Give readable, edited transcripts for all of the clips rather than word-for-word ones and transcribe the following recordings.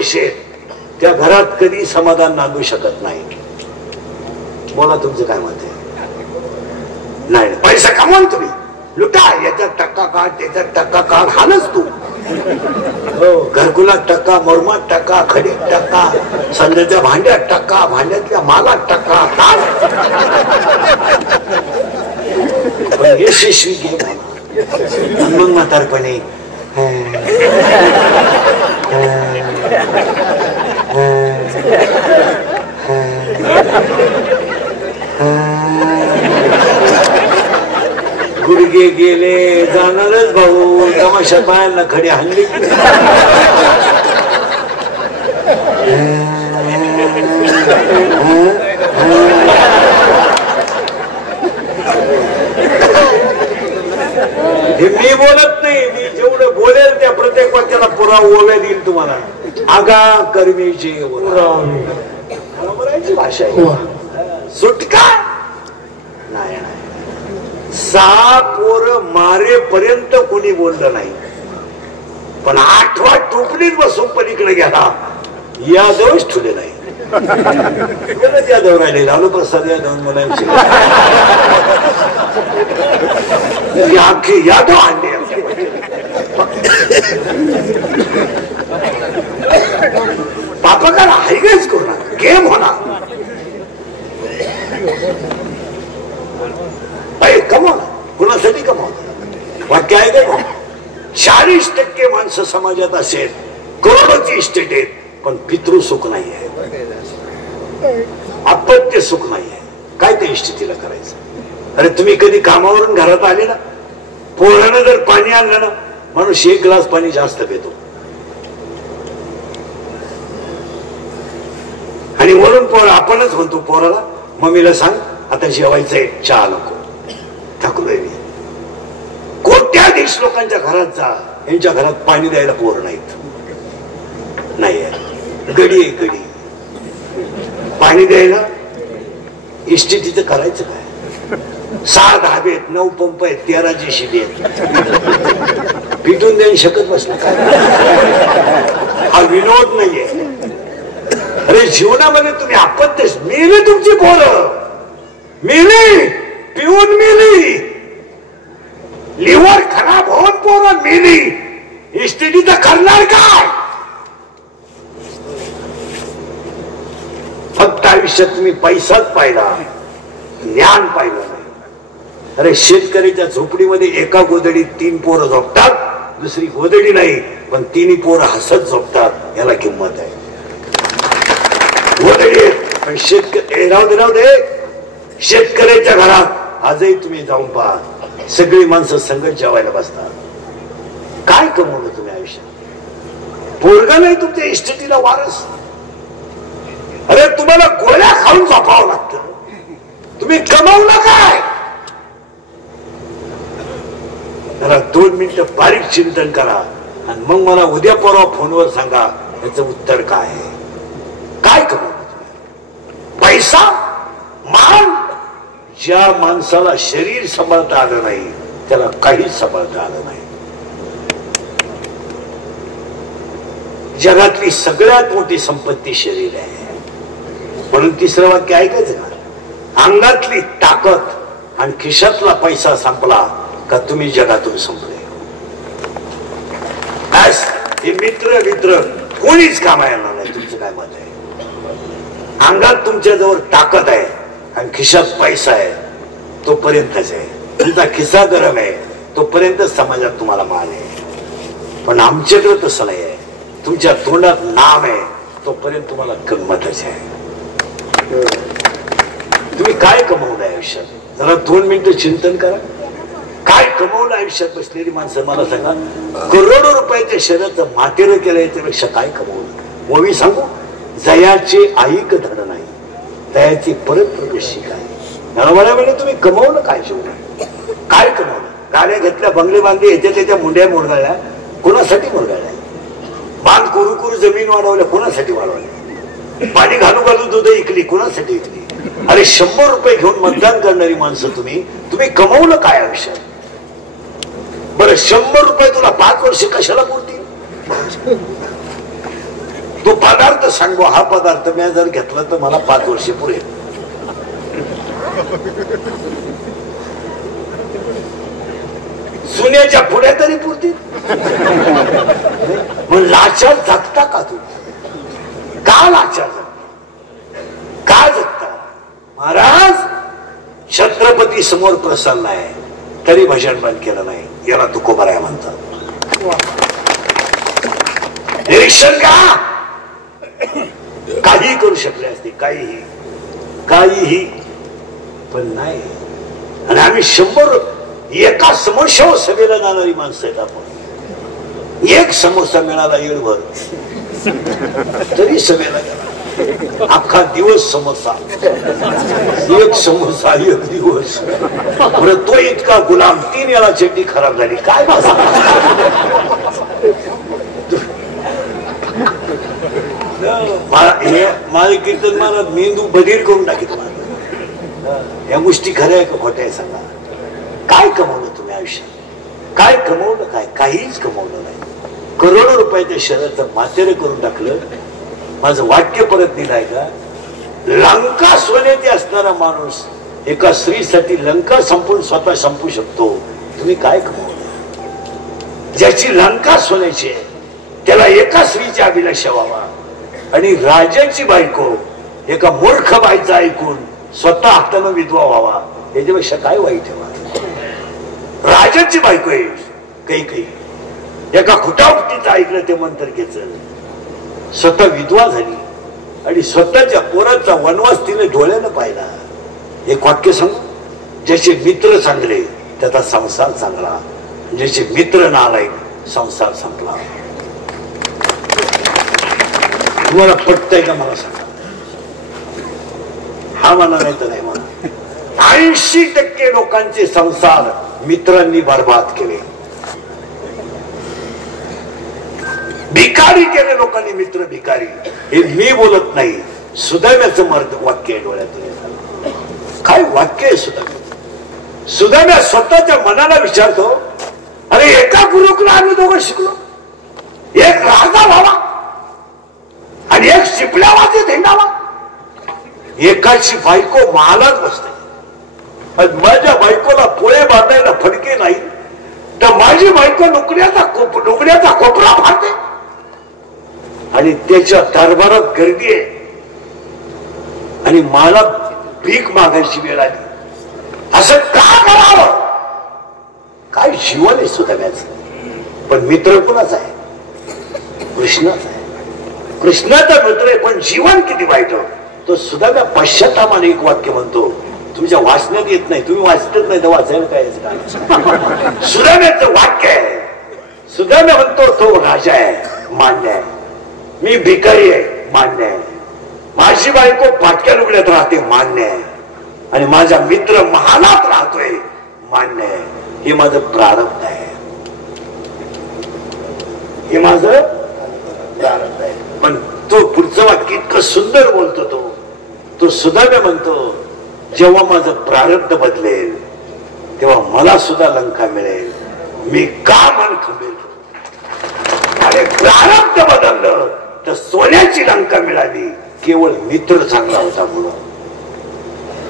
पैसे त्या घरात कधी समाधान नांदू शकत नाही. बोला तुमचं काय मत आहे? नाही, पैसा कमवून तुम्ही लुटा, याच्यात टक्का काढ, त्याच्यात टक्का काढ, हालच तू. घरकुलात टक्का, मुरमात टक्का, खडीत टक्का, संध्याच्या भांड्यात टक्का, भांड्यातल्या मालात टक्का. पण यशस्वी घे मग म्हातारपणे गुडघे गेले जाणारच भाऊ, तमाशा पायाला खडी हल्ली. हे मी बोलत नाही, मी जेवढं बोलेल त्या प्रत्येक वाक्याला पुरावा ओव्या देईल तुम्हाला. आगा कर्मीची बरोबरायची भाषा आहे. सुटका नाही. 6 पोरं मारेपर्यंत कोणी बोललं नाही, पण 8वा टोपलीत बसून पलीकडे गेला यादवच ठुले नाही. यादव राहिले, लालू प्रसाद यादव मुलांची यादव आणले. पापकाला हायगेच होणार, गेम होणार. कमवणार कुणासाठी कमवणार? वाक्य आहे का? 40% माणसं समाजात असेल, करोडोची इस्टेट आहेत, पण पितृसुख नाही आहे, अपत्य सुख नाही आहे. काय त्या इस्टेटीला करायचं? अरे तुम्ही कधी कामावरून घरात आले ना, पोरानं जर पाणी आणलं ना, माणूस 1 ग्लास पाणी जास्त पितो, आणि वरून पोर आपणच म्हणतो पोराला, मम्मीला सांग आता जेवायचंय, चहा नको. ठाकूर कोट्याधीश लोकांच्या घरात जा, यांच्या घरात पाणी द्यायला पोर नाहीत. नाही गडी आहे, गडी पाणी द्यायला. इस्टेटीचं करायचं काय? 6 धाबे आहेत, 9 पंप आहेत, 13 JCB आहेत, पिटून देऊन शकत बसलं काय? हा विनोद नाहीये. अरे जीवनामध्ये तुम्ही अपत्य, मेली तुमची पोरं, मेली पिऊन, मेली लिव्हर खराब होऊन पोरं मेली. इस्टेटीचं करणार काय? फक्त आयुष्यात तुम्ही पैसाच पाहिला, ज्ञान पाहिलं नाही. अरे शेतकऱ्याच्या झोपडीमध्ये एका गोधडीत 3 पोरं झोपतात, दुसरी गोधडी नाही, पण 3 पोरं हसत झोपतात. याला किंमत आहे. गोधडी पण शेतकरी राहू दे. शेतकऱ्याच्या घरात आजही तुम्ही जाऊन पहा, सगळी माणसं संगत जेवायला बसतात. काय कमवलं तुम्ही आयुष्यात? पोरगा नाही तुमच्या इस्टेटीला वारस. अरे तुम्हाला गोळ्या खाऊन झोपावं लागतं, तुम्ही कमवलं काय? जरा 2 मिनिटं बारीक चिंतन करा, आणि मग मला उद्या परवा फोनवर सांगा याचं उत्तर काय आहे. काय कमवलं तुम्ही? पैसा, मान. ज्या माणसाला शरीर सांभाळता आलं नाही, त्याला काहीच सांभाळता आलं नाही. जगातली सगळ्यात मोठी संपत्ती शरीर आहे. म्हणून 3रं वाक्य ऐकायचं का? अंगातली ताकद आणि खिशातला पैसा संपला का तुम्ही जगातून संपले. हे मित्र कोणीच कामाला नाही. तुमचं काय मत आहे? अंगात तुमच्या जवळ ताकद आहे आणि खिशात पैसा आहे, तोपर्यंतच आहे. तुमचा खिसा गरम आहे तोपर्यंत समाजात तुम्हाला मान आहे. पण आमच्याकडे तसं नाही आहे. तुमच्या तोंडात नाम आहे तोपर्यंत तुम्हाला किंमतच आहे. तुम्ही काय कमवलं आयुष्यात? जरा 2 मिनिटं चिंतन करा. काय कमवलं आयुष्यात बसलेली माणसं मला सांगा. करोडो रुपयाच्या शरीराचं मातेरं केलं, याच्यापेक्षा काय कमवलं? ओवी सांगू, जयाचे ऐक धड नाही, दयाची परत प्रवेशी काय. म्हणजे तुम्ही कमवलं काय? शिवलं काय कमवलं? गाड्या घेतल्या, बंगले बांधले, याच्या त्याच्या मुंड्या मोडगाळल्या. कोणासाठी मोडगाळल्या? बांध कुरू कुरू जमीन वाढवल्या, कोणासाठी वाढवल्या? पाणी घालू घालू दूध इकली, कोणासाठी इकली? अरे 100 रुपये घेऊन मतदान करणारी माणसं तुम्ही कमवलं काय आयुष्यात? बरं 100 रुपये तुला 5 वर्ष कशाला पुरतील? तो पदार्थ सांगू, हा पदार्थ मी जर घेतला तर मला 5 वर्षे पुरेल. सुनेच्या पुढे तरी पुरतील. मग लाचार जगता का तू? का लाचार जगता? का जगता? महाराज छत्रपती समोर प्रसन्न आहे तरी भजन बंद केलं नाही. याला तुकोबाराय म्हणतात. निरीक्षण का? काही करू शकले असते, काहीही काहीही, पण नाही. आणि आम्ही 100 एका समोसा सभेला जाणारी माणसं आहेत आपण. एक समोसा मिळाला येळभर तरी सभेला गेला. अख्खा दिवस समोसा, एक समोसा एक दिवस. तो इतका गुलाम, 3 वेळा चड्डी खराब झाली. काय माझा माझे कीर्तन मला मेंदू बधीर करून टाकीत. या गोष्टी खऱ्या आहे का खोट्या आहे सांगा? काय कमवलं तुम्ही आयुष्यात? काय कमवलं? काय? काहीच कमवलं नाही. करोडो रुपयाच्या शहराचं मातेरे करून टाकलं. माझं वाक्य परत दिलाय का? लंका सोन्याची असणारा माणूस एका स्त्रीसाठी लंका संपून स्वतः संपू शकतो. तुम्ही काय कमवलं? ज्याची लंका सोन्याची आहे त्याला एका स्त्रीची अभिलाषा व्हावा आणि राजाची बायको एका मूर्ख बाईचा ऐकून स्वतः हातानं विधवा व्हावा, याच्यापेक्षा काय वाईट आहे? राजाची बायको आहे काही एका खुटावटीचं ऐकलं ते मंत्रकेचं, स्वतः विधवा झाली आणि स्वतःच्या पोराचा वनवास तिने डोळ्यानं पाहिला. एक वाक्य सांगू, ज्याचे मित्र चांगले त्याचा संसार चांगला, ज्याचे मित्र नालायक संसार संपला. तुम्हाला पटतंय का मला सांगा? हा म्हणा नाही तर नाही म्हणा. 80% लोकांचे संसार मित्रांनी बर्बाद केले. भिकारी केले लोकांनी मित्र भिकारी. हे मी बोलत नाही, सुदैव्याचं मर्द वाक्य आहे डोळ्यातून. काय वाक्य आहे सुदैव्य? सुदैव्या स्वतःच्या मनाला विचारतो, अरे एका गुरुकुला आम्ही दोघं शिकलो, एक राजा व्हावा आणि एक शिपल्या वाजत हिंडावा. एकाची बायको महालाच बसते. माझ्या बायकोला पोळे बांधायला फडके नाही तर माझी बायको नोकऱ्याचा कोपरा फाडते आणि त्याच्या दरबारात गर्दी आहे आणि मला भीक मागायची वेळ आली. असं का करावं? काय जीवन आहे सुदैव्याचं. पण मित्र कुणाचा आहे? कृष्णाचा आहे. कृष्णाचा मित्र आहे, पण जीवन किती वाईट. तो सुदैव्या पश्चातापाने एक वाक्य म्हणतो, तुमच्या वाचण्यात येत नाही, तुम्ही वाचतच नाही तर वाचायला काय? सुदैव्याचं वाक्य आहे. सुदैव्या म्हणतो तो राजा आहे, मान्य आहे. मी भिकारी आहे, मान्य आहे. माझी बायको फाटक्या लुगड्यात राहते, मान्य आहे. आणि माझा मित्र महालात राहतोय, मान्य आहे. हे माझं प्रारब्ध आहे, हे माझं प्रारब्ध आहे. पण तो पुढचं वाक्य इतकं सुंदर बोलतो तो सुदैव्य म्हणतो, जेव्हा माझं प्रारब्ध बदलेल तेव्हा मला सुद्धा लंका मिळेल. मी का मन खंबेल? अरे प्रारब्ध बदललं तर सोन्याची लंका मिळाली, केवळ मित्र चांगला होता म्हणून.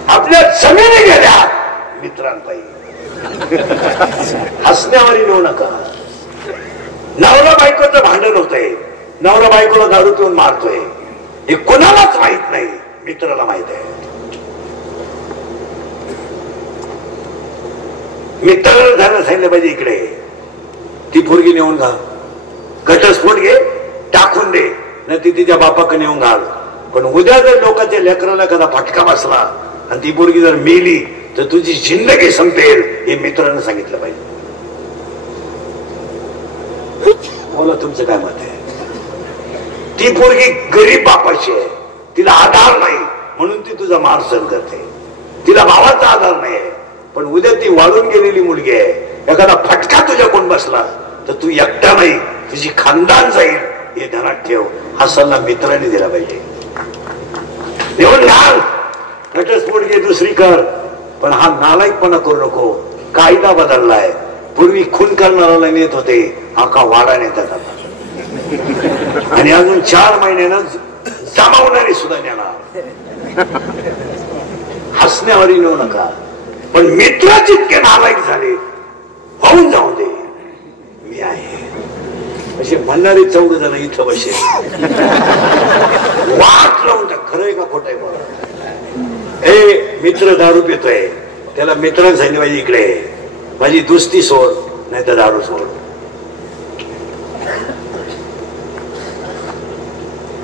आपल्या जमिनी गेल्या मित्रांपायी. हसण्यावरी नेऊ नका. नवरा बायकोचं भांडण होतंय, नवरा बायकोला दारू पिऊन मारतोय, हे कोणालाच माहित नाही, मित्राला माहित आहे. मित्राला झालं सांगितलं पाहिजे, इकडे ती पोरगी नेऊन घाल, घटस्फोट घे, टाकून दे, नाही ती तिच्या बापाकडे नेऊन घाल. पण उद्या जर लोकांच्या लेकराला एखादा फटका बसला आणि ती पोरगी जर मेली तर तुझी जिंदगी संपेल, हे मित्रानं सांगितलं पाहिजे. बोला तुमचं काय मत आहे? ती पोरगी गरीब बापाची आहे, तिला आधार नाही म्हणून ती तुझा मार सहन करते. तिला भावाचा आधार नाही आहे, पण उद्या ती वाढून गेलेली मुलगी आहे, एखादा फटका तुझ्या कोण बसला तर तू एकटा नाही, तुझी खानदान जाईल, हे ध्यानात ठेव. हा सल्ला मित्रांनी दिला पाहिजे. येऊन घाल, घटस्फोट घे, दुसरी कर, पण हा नालायकपणा करू नको. कायदा बदललाय. पूर्वी खून करणाऱ्याला नेत होते, हा का वाडा नेतात आता. आणि अजून 4 महिन्यानं जमावणारे सुद्धा नेणार. हसण्यावर येऊ नका, पण मित्र जितके नालायक झाले होऊन जाऊ दे, मी आहे असे म्हणणारे 14 जण इथं बसे. वाट लावून टाक, खरंय का खोटंय बघा. हे मित्र दारू पितोय, त्याला मित्रांनी सांगितलं पाहिजे इकडे माझी दुस्ती सोड, नाही तर दारू सोड.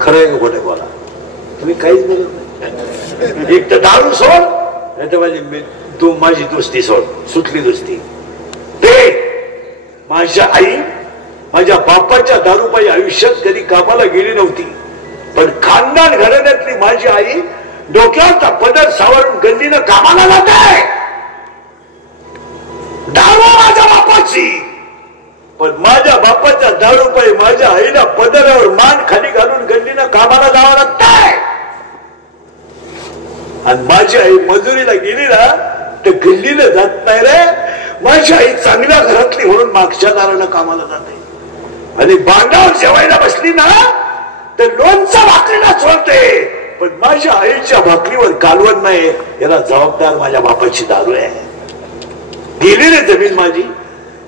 खरंय का खोटंय बोला, तुम्ही काहीच बोलत नाही. एक तर दारू सोड, नाही तर तू माझी दुस्ती सोड. सुटली दुस्ती. ते माझ्या आई माझ्या बापाच्या दारूपायी आयुष्यात कधी कामाला गेली नव्हती, पण खानदान घराण्यातली माझी आई डोक्यावरचा पदर सावरून गल्लीनं कामाला जात आहे. दारू माझ्या बापाची, पण माझ्या बापाच्या दारूपायी माझ्या आईला पदरावर मान खाली घालून गल्लीनं कामाला जावं लागतंय. आणि माझी आई मजुरीला गेली ना तर गल्लीला जात नाही रे. माझी आई चांगल्या घरातली म्हणून मागच्या दाराला कामाला जाते. आणि बांधावर जेवायला बसली ना तर लोणचं भाकरीला सोडते, पण माझ्या आईच्या भाकरीवर कालवण नाही. याला जबाबदार माझ्या बापाची दारू आहे. गेली रे जमीन माझी.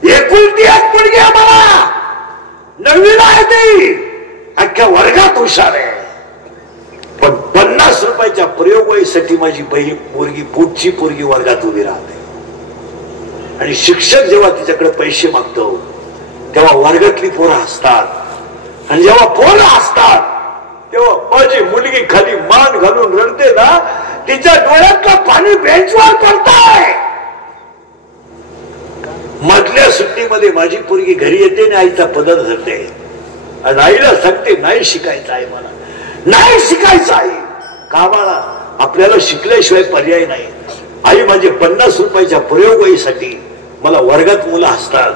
एकुलती एक मुलगी आम्हाला 9वीला आहे ती, अख्ख्या वर्गात हुशार आहे. पण 50 रुपयाच्या प्रयोगवहीसाठी माझी बहीण पोरगी, पोटची पोरगी वर्गात उभी राहते. आणि शिक्षक जेव्हा तिच्याकडे पैसे मागतो तेव्हा वर्गातली पोरं हसतात, आणि जेव्हा पोरं हसतात तेव्हा माझी मुलगी खाली मान घालून रडते ना, तिच्या डोळ्यातलं पाणी बेंचवर पडतंय. मधल्या सुट्टीमध्ये माझी पोरगी घरी येते आणि आईचा पदर धरते आणि आईला सांगते नाही शिकायचं आहे, मला नाही शिकायचं आहे. कामाला आपल्याला शिकल्याशिवाय पर्याय नाही. आई माझे 50 रुपयाच्या प्रयोगवहीसाठी मला वर्गात मुलं हसतात.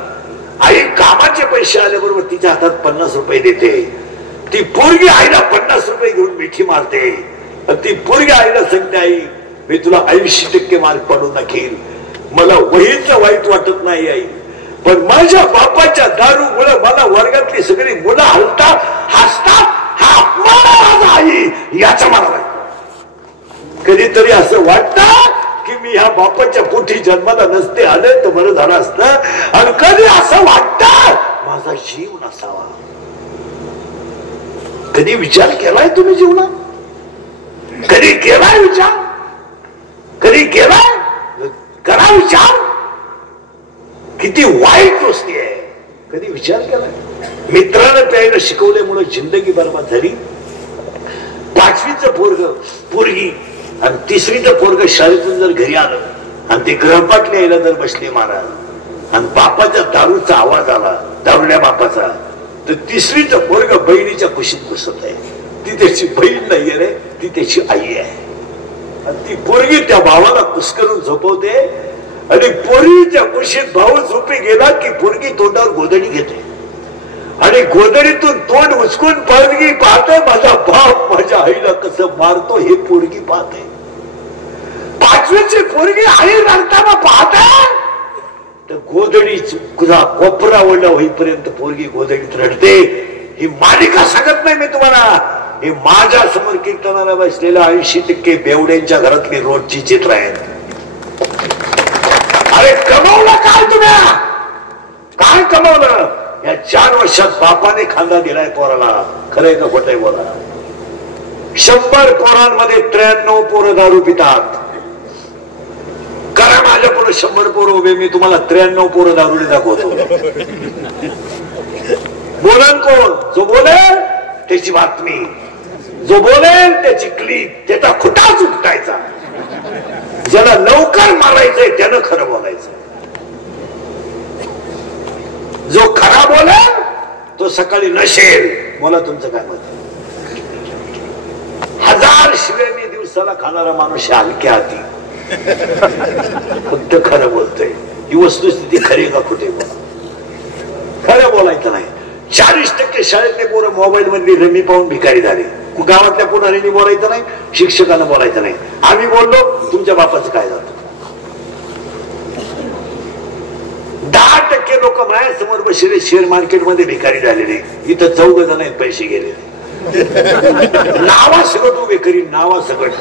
आई कामाचे पैसे आल्याबरोबर तिच्या हातात 50 रुपये देते. ती पोरगी आईला 50 रुपये घेऊन मिठी मारते. ती पोरगी आईला सांगते आई मी तुला 80% मार्क पाडून दाखील. मला वहीचं वाईट वाटत नाही आई, पण माझ्या बापाच्या दारूमुळे मला वर्गातली सगळी मुलं हलतात, हसतात. हा अपमान आई याचा मला वाईट. कधीतरी असं वाटतं की मी ह्या बापाच्या पोटी जन्माला नसते आले तर बरं झालं असतं. आणि कधी असं वाटतं माझा जीव नसावा. कधी विचार केलाय तुम्ही जीवनात? कधी केलाय विचार? कधी केलाय? करा विचार. किती वाईट गोष्टी आहे. कधी विचार केलाय? मित्रानं प्यायला शिकवल्यामुळे जिंदगी बरबाद झाली. 5वीचं पोरगी आणि 3रीचं पोरग शाळेतून जर घरी आलं आणि ते गृहपाठ लिहायला जर बसले महाराज आणि बापाच्या दारूचा आवाज आला, दारुल्या बापाचा, तर 3रीचं पोरग बहिणीच्या कुशीत घुसत आहे. ती त्याची बहीण नाहीये रे, ती त्याची आई आहे. आणि ती पोरगी त्या भावाला कुस्करून झोपवते आणि पोरीच्या कुशीत भाऊ झोपी गेला की पोरगी तोंडावर गोधडी घेते आणि गोधडीतून तोंड उचकून पोरगी पाहते माझा बाप माझ्या आईला कसं मारतो हे पोरगी पाहते. 5वीची पोरगी आई रडताना पाहते तर गोधडी कोपरा ओढला होईपर्यंत पोरगी गोधडीत रडते. ही मालिका सांगत नाही मी तुम्हाला, हे माझ्या समोर कीर्तनाला बसलेल्या 80% बेवड्यांच्या घरातली रोजची चित्र आहेत. अरे कमवलं काय तुम्ही? काय कमवलं? या 4 वर्षात बापाने खांदा दिलाय पोराला. खरंय का खोटंय बोला? 100 पोरांमध्ये 93 पोरं दारू पितात. करा माझ्या पुढे 100 पोरं उभे, मी तुम्हाला 93 पोरं दारूने दाखवतो. बोलन कोण? जो बोलेल त्याची बातमी, जो बोलेल त्याची क्लिप, त्याचा खुटा चुकटायचा. ज्याला लवकर मारायचंय त्यानं खरं बोलायचं. जो खरा बोलेल तो सकाळी नशेल. बोला तुमचं काय मत? 1000 शिव्यानी दिवसाला खाणारा माणूस हलक्या हाती फक्त खरं बोलतोय. ही वस्तुस्थिती खरी का खोटे? बोला. खरं बोलायचं नाही. 40% शाळेतले पोरं मोबाईल मधली रमी पाहून भिकारी झाले. गावातल्या पुढाऱ्यांनी बोलायचं नाही, शिक्षकांना बोलायचं नाही. आम्ही बोललो तुमच्या बापाचं काय झालं? 10% लोक माझ्यासमोर बसलेले शेअर मार्केटमध्ये भिकारी झालेले. इथं 4 जण आहेत पैसे गेलेले. नावासकट उभे करीन, नावासकट.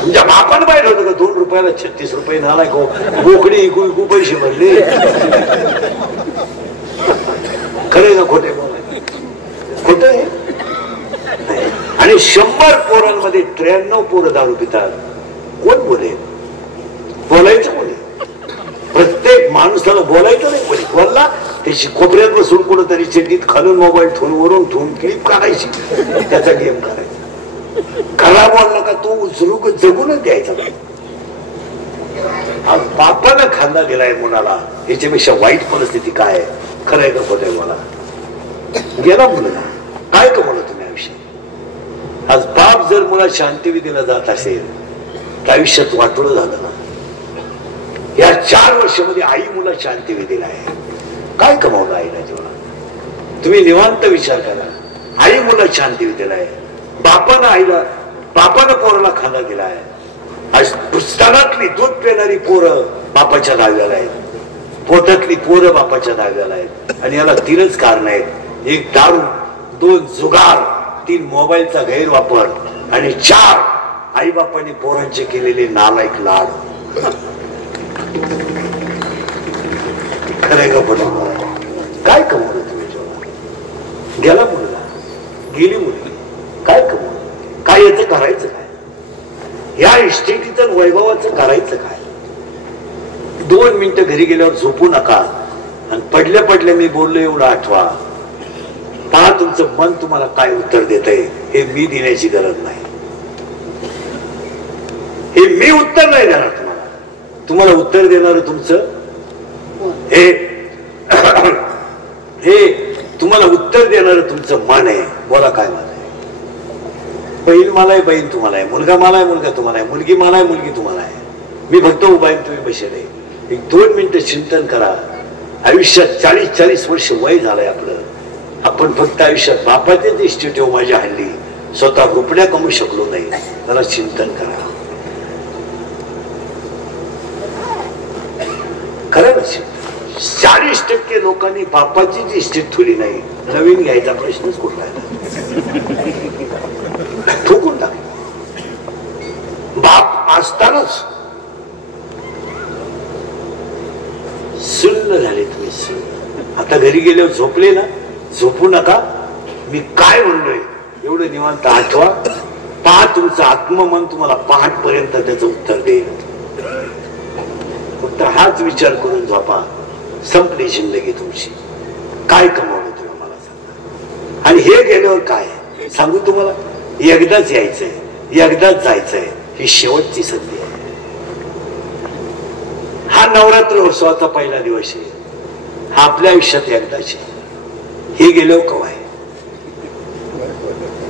तुमच्या बापानं पाहिलं होतं का 2 रुपयाला 36 रुपये नालाय को बोकडी इकू इकू पैसे भरले. खरे ना खोटे? खोट आहे. आणि 100 पोरांमध्ये 93 पोरं दारू पितात. कोण बोले? बोलायचं कोणी? प्रत्येक माणसाला बोलायचं नाही कोणी. बोलला त्याची कोपऱ्यात बसून कुठंतरी चेटीत खालून मोबाईल ठेवून वरून ठेवून क्लिप काढायची, त्याचा गेम करायचा. खरा बोलला का तो उचलू जगूनच द्यायचा. आज बापानं खांदा दिलाय मुलाला, याच्यापेक्षा वाईट परिस्थिती काय आहे? खरंय का खोटंय? मला गेला मुलगा, काय कमवलं तुम्ही आयुष्यात? आज बाप जर मुला शांतिविधीला जात असेल तर आयुष्यात वाटोळं झालं ना. या 4 वर्षामध्ये आई मुला शांतिविधीला आहे. काय कमावलं आईला जेव्हा? तुम्ही निवांत विचार करा. आई मुला शांतिविधीला आहे. बापानं पोराला खांदा दिला आहे. आज पुस्तकातली दूध पिणारी पोरं बापाच्या दहाव्याला आहेत. पोटातली पोरं बापाच्या दहाव्याला आहेत. आणि याला 3च कारण आहेत. 1 दारू, 2 जुगार, 3 मोबाईलचा गैरवापर आणि 4 आई बापांनी पोरांचे केलेले नालायक लाड. खरंय का पण? काय कमवलं तुम्ही जेव्हा? गेला मुलगा, गेली मुलगी, काय कमवलं? काय याचं करायचं काय? या इस्टेटीचं वैभवाचं करायचं काय? 2 मिनिटं घरी गेल्यावर झोपू नका. आणि पडल्या पडल्या मी बोललो एवढं आठवा. पहा तुमचं मन तुम्हाला काय उत्तर देत आहे हे मी देण्याची गरज नाही. हे मी उत्तर नाही देणार तुम्हाला. तुम्हाला उत्तर देणार तुमचं हे तुम्हाला उत्तर देणार तुमचं मन आहे. बोला काय मन आहे? बहीण मला आहे, बहीण तुम्हाला आहे. मुलगा मला आहे, मुलगा तुम्हाला आहे. मुलगी मला आहे, मुलगी तुम्हाला आहे. मी फक्त उभा आहे, तुम्ही बसेल. 1-2 मिनिटं चिंतन करा. आयुष्यात 40-40 वर्ष वय झालंय आपलं. आपण फक्त आयुष्यात बापाचेच इस्टेटिव्ह माझ्या हल्ली स्वतः रुपड्या कमवू शकलो नाही. त्याला चिंतन करा. खरं ना? 40% लोकांनी बापाची जी इस्टेट ठेवली नाही. नवीन घ्यायचा प्रश्नच कुठला ठोकून टाक. बाप असतानाच सुन्न झाले तुम्ही. सुन्न. आता घरी गेल्यावर झोपले ना, झोपू नका. मी काय म्हणलोय एवढं निवांत आठवा. पहा तुमचं आत्ममन तुम्हाला पहाटपर्यंत त्याचं उत्तर देईल. फक्त हाच विचार करून झोपा. संपली जिंदगी तुमची. काय कमावलं तुम्ही मला सांगा. आणि हे गेल्यावर काय सांगू तुम्हाला? एकदाच यायचंय, एकदाच जायचंय. ही शेवटची संधी आहे. हा नवरात्र उत्सवाचा पहिला दिवस आहे. हा आपल्या आयुष्यात एकदाच आहे. हे गेल्यावर कवा आहे?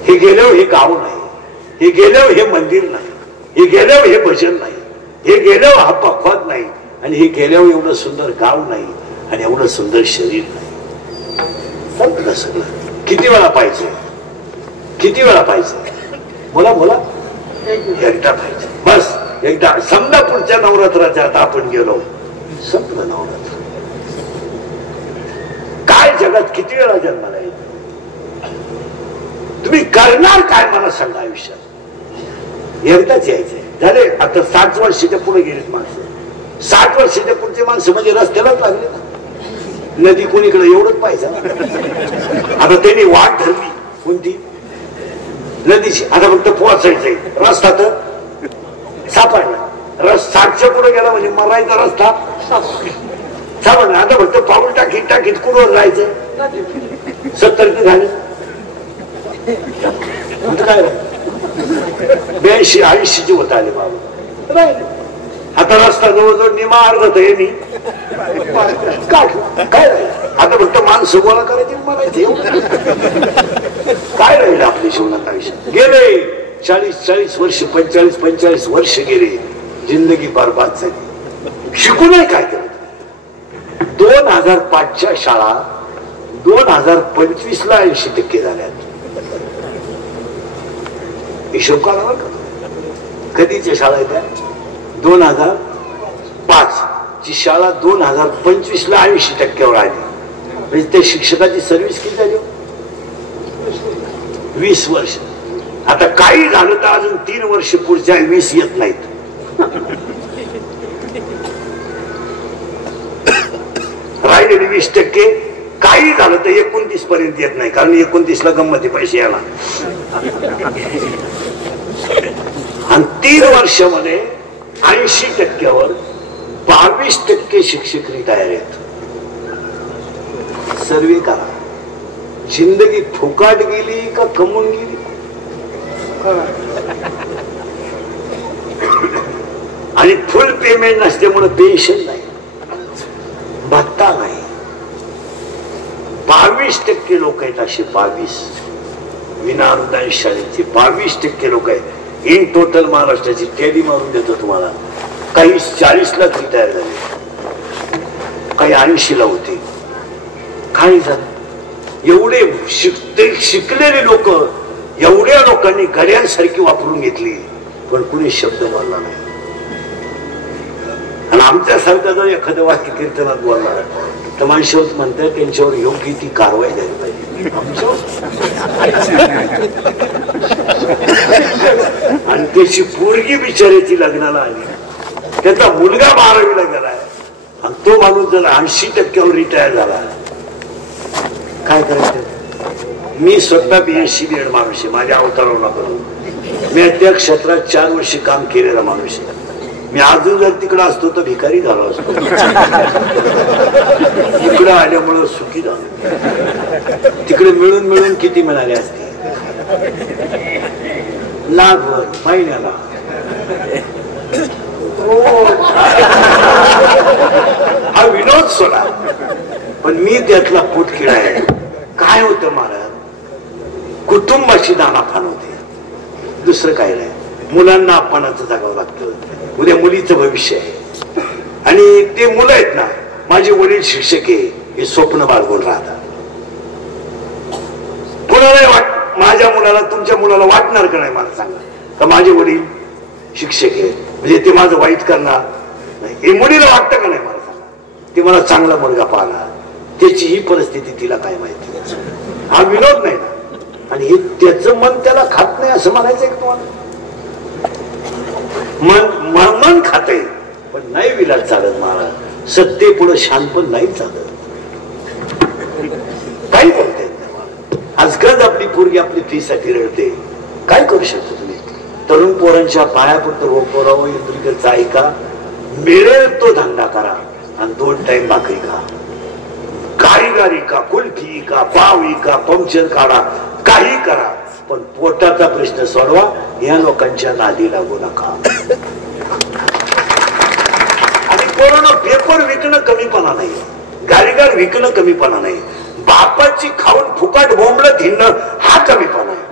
हे गेल्यावर हे गाव नाही. हे गेल्यावर हे मंदिर नाही. हे गेल्यावर हे भजन नाही. हे गेल्यावर हा पखवाद नाही. आणि हे गेल्यावर एवढं सुंदर गाव नाही आणि एवढं सुंदर शरीर नाही. संपलं सगळं. किती वेळा पाहिजे? किती वेळा पाहिजे? बोला बोला. एकदा पाहिजे बस. एकदा. समजा पुढच्या नवरात्राच्या आता आपण गेलो, संपलं नवरात्र. काय जगात किती वेळा जन्माला येईल? तुम्ही करणार काय मला सांगा आयुष्यात? एकदाच यायचंय. झाले आता 60 वर्षाच्या पुढे गेलीत माणसं. 60 वर्षाच्या पुढचे माणसं म्हणजे रस्त्यालाच लागले ना. नदी कोणीकडे एवढंच पाहिजे. आता त्यांनी वाट धरली कोणती? नदीची. आता फक्त पोहोचायचंय. रस्ता तर सापडला. 60च्या पुढे गेला म्हणजे मरायचा रस्ता सापडला. आता फक्त पाऊल टाकीत टाकीत कुठवर जायचंय? 70 की झाले काय? 82-80 होत आले बाबा. आता रस्ता जवळजवळ निमा अर्धत आहे. काय आता फक्त माणसं गोळा करायची म्हणायचं. काय राहील आपल्या जीवनात आयुष्यात? गेले 40-40 वर्ष, 45-45 वर्ष गेले. जिंदगी बरबाद झाली. शिकू नाही काय करत. 2005च्या शाळा 2025ला 80% झाल्यात. हिशोब करावा का? कधीच्या शाळा आहेत? 2005. आमची शाळा 2025 ला 80% आली. म्हणजे त्या शिक्षकाची सर्व्हिस किती झाली? 20 वर्ष. आता काही झालं तर अजून 3 वर्ष पुढच्या 20 येत नाहीत. राहिलेली 20% काही झालं तर 29 पर्यंत येत नाही, कारण 29 ला गंमती पैसे याला. आणि 3 वर्षामध्ये 80%वर 22% शिक्षक रिटायर आहेत. सर्वे करा, जिंदगी फुकाट गेली का कमवून गेली? आणि फुल पेमेंट नसल्यामुळे पेन्शन नाही, भत्ता नाही. 22% लोक आहेत असे. 22 विना अनुदान शाळेचे 22% लोक आहेत. इन टोटल महाराष्ट्राची टॅली मारून देतो तुम्हाला. काही 40 लाच रिटायर झाले, काही 80 ला होते. काय झालं? एवढे शिकलेले लोक एवढ्या लोकांनी घड्यांसारखी वापरून घेतली, पण कुणी शब्द बोलला नाही. आणि आमच्यासारखा जर एखादं वाक्य कीर्तनात बोलणार तर माणसावर म्हणतात त्यांच्यावर योग्य ती कारवाई झाली पाहिजे. आणि त्याची पोरगी बिचाऱ्याची लग्नाला आली, त्याचा मुलगा 12वीला गेलाय, आणि तो माणूस जर 80%वर रिटायर झाला, काय करायचं? मी स्वतः BSc BEd माणूस आहे. माझ्या अवतारावर करून मी त्या क्षेत्रात 4 वर्ष काम केलेला माणूस आहे. मी अजून जर तिकडे असतो तर भिकारी झालो असतो. इकडे आल्यामुळं सुखी झालो. तिकडे मिळून मिळून किती मिळाले असते? लाखभर महिन्याला. हा विनोद सोडा, पण मी त्यातला पोटकिळा आहे. काय होतं महाराज? कुटुंबाची दानापान होते, दुसरं काय नाही. मुलांना अपमानाचं जगावं लागतं. उद्या मुलीचं भविष्य आहे, आणि ते मुलं आहेत ना, माझे वडील शिक्षक आहे हे स्वप्न बाळगून राहतात. कोणालाही माझ्या मुलाला, तुमच्या मुलाला वाटणार का नाही? मला सांगा, का माझे वडील शिक्षक आहे म्हणजे ते माझं वाईट करणार नाही? हे मुलीला वाटतं का नाही? मला सांगा. ते मला चांगला मुलगा पाहणार, त्याची ही परिस्थिती तिला काय माहिती? हा विनोद नाही ना. आणि हे त्याचं मन त्याला खात नाही असं म्हणायचं का तुम्हाला? मन खाते, पण नाही विलास चालत महाराज. सत्ते पुढे शानपण नाही चालत. काय बोलते आजकाल आपली पोरगी आपली फीसाठी रडते. काय करू शकतो तुम्ही? तरुण पोरांच्या पाया पडतो. हो पोरावं, इंद्रिकरचा ऐका, मिळेल तो धंदा करा आणि 2 टाइम भाकरी खा. कारीगारी का, कुल्फी का, पावी का, पंक्चर काढा, काही करा, पण पोटाचा प्रश्न सोडवा. या लोकांच्या नादी लागू नका. आणि कोरोना पेपर विकणं कमीपणा नाही, कारीगर विकणं कमीपणा नाही, बापाची खाऊन फुकाट बोंबलत हिंडणं हा कमीपणा आहे.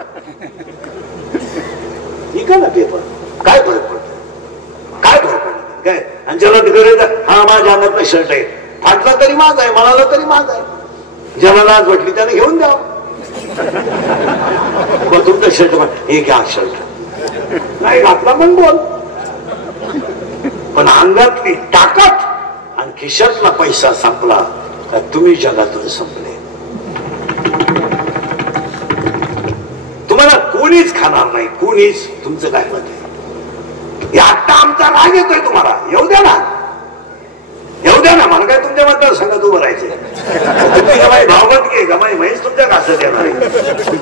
विका ना पेपर, काय फरक पडतो? काय फरक पडतो काय? आणि ज्याला गरज, हा माझ्या अंगातला शर्ट आहे, फाटला तरी माझ आहे, म्हणाला तरी माझ आहे. ज्याला लाज वाटली त्याने घेऊन द्या. तुमचं शर्ट हे घ्या, शर्ट नाही घातला पण बोल, पण अंगातली ताकद आणि खिशातला पैसा संपला का तुम्ही जगातून संपले. तुम्हाला कोणीच खाणार नाही, कोणीच. तुमचं काय मत आहे? आता आमचा राग येतोय तुम्हाला, येऊ द्या ना, येऊ द्या ना. मला काय तुमच्या मतदार संघात उभं राहायचं? तुम्ही गमाई भावत घे, गमाई म्हैस तुमच्या घासत येणार आहे.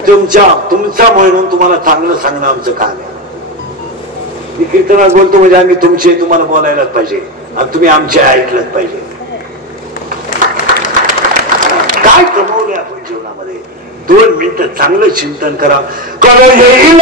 तुमचा म्हणून तुम्हाला चांगलं सांगणं आमचं काम आहे. मी कीर्तनात बोलतो म्हणजे आम्ही तुमचे, तुम्हाला बोलायलाच पाहिजे, आणि तुम्ही आमचे ऐकलंच पाहिजे. काय कमवलंय आपण जीवनामध्ये? 2 मिनिटं चांगलं चिंतन करा. येईल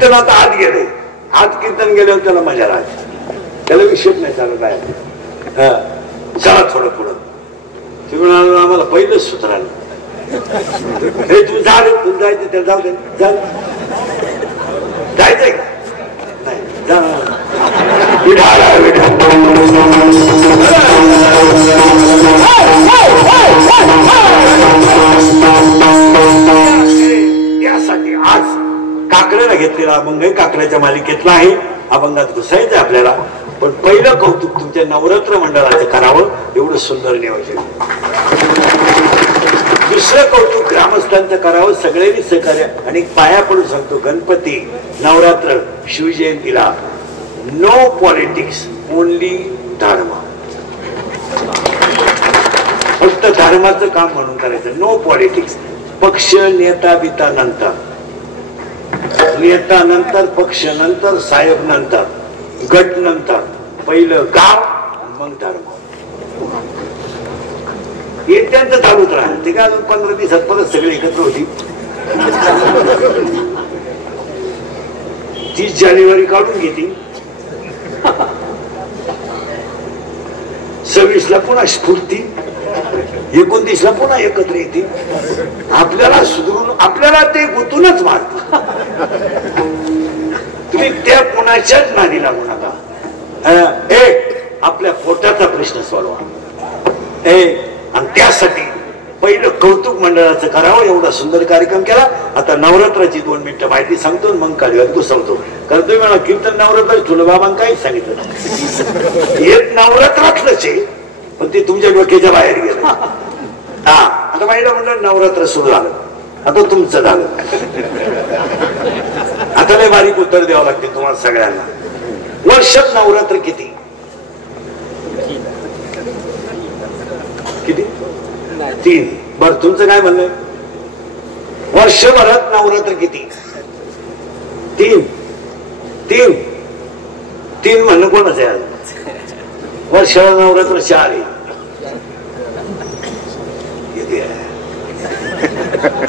कीर्तनात आत गेले, आत कीर्तन गेल्यावर त्याला मजा राहते, त्याला विषय नाही चालत आहे. चला थोडं पुढं तिकडून आम्हाला पहिलंच सूत्र आलं, हे तू जा रे, तू जायचं त्या जाऊ दे, जायचंय का नाही, जा त्यासाठी आज काकड्याला घेतलेला अभंग आहे, काकड्याच्या मालिकेतला आहे. अभंगात घुसायचं आपल्याला, पण पहिलं कौतुक तुमच्या नवरात्र मंडळाचं करावं, एवढं सुंदर नियोजन. दुसरं कौतुक ग्रामस्थांचं करावं, सगळ्यांनी सहकार्य. आणि पाया पडून सांगतो, गणपती, नवरात्र, शिवजयंतीला नो पॉलिटिक्स, ओनली धर्म. फक्त धर्माचं काम म्हणून करायचं, नो पॉलिटिक्स. पक्ष नेता बिता नंतर, नेता नंतर, पक्ष नंतर, साहेब नंतर, गट नंतर, पहिलं गाव मग धर्म. हे त्यांचं चालूच राहणार. ते काय अजून 15 दिवसात परत सगळे एकत्र होती. 30 जानेवारी काढून घेतील, 26 ला पुन्हा स्फूर्ती, 29 ला पुन्हा एकत्र येतील. आपल्याला सुधरून, आपल्याला ते गुंतूनच मारत. तुम्ही त्या कुणाच्याच नादी लागू नका. आपल्या पोटाचा प्रश्न सोडवा. आणि त्यासाठी पहिलं कौतुक मंडळाचं करावं, एवढा सुंदर कार्यक्रम केला. आता नवरात्राची 2 मिनिटं माहिती सांगतो, मग काढूयात घुसवतो. कारण तुम्ही मला कीर्तन नवरात्र तुला बाबांनी काहीच सांगितलं, हे नवरात्रातलंच आहे, पण ते तुमच्या डोक्याच्या बाहेर गेलं. आता महिला मंडळ नवरात्र सुरू झालं, आता तुमचं झालं. आता लय बारीक उत्तर द्यावं लागते तुम्हाला सगळ्यांना. वर्षात नवरात्र किती किती? 3. बर, तुमचं काय म्हणणं? वर्षभरात नवरात्र किती? 3. 3 म्हणणं कोणाचं आहे? वर्षभर नवरात्र 4 आहे.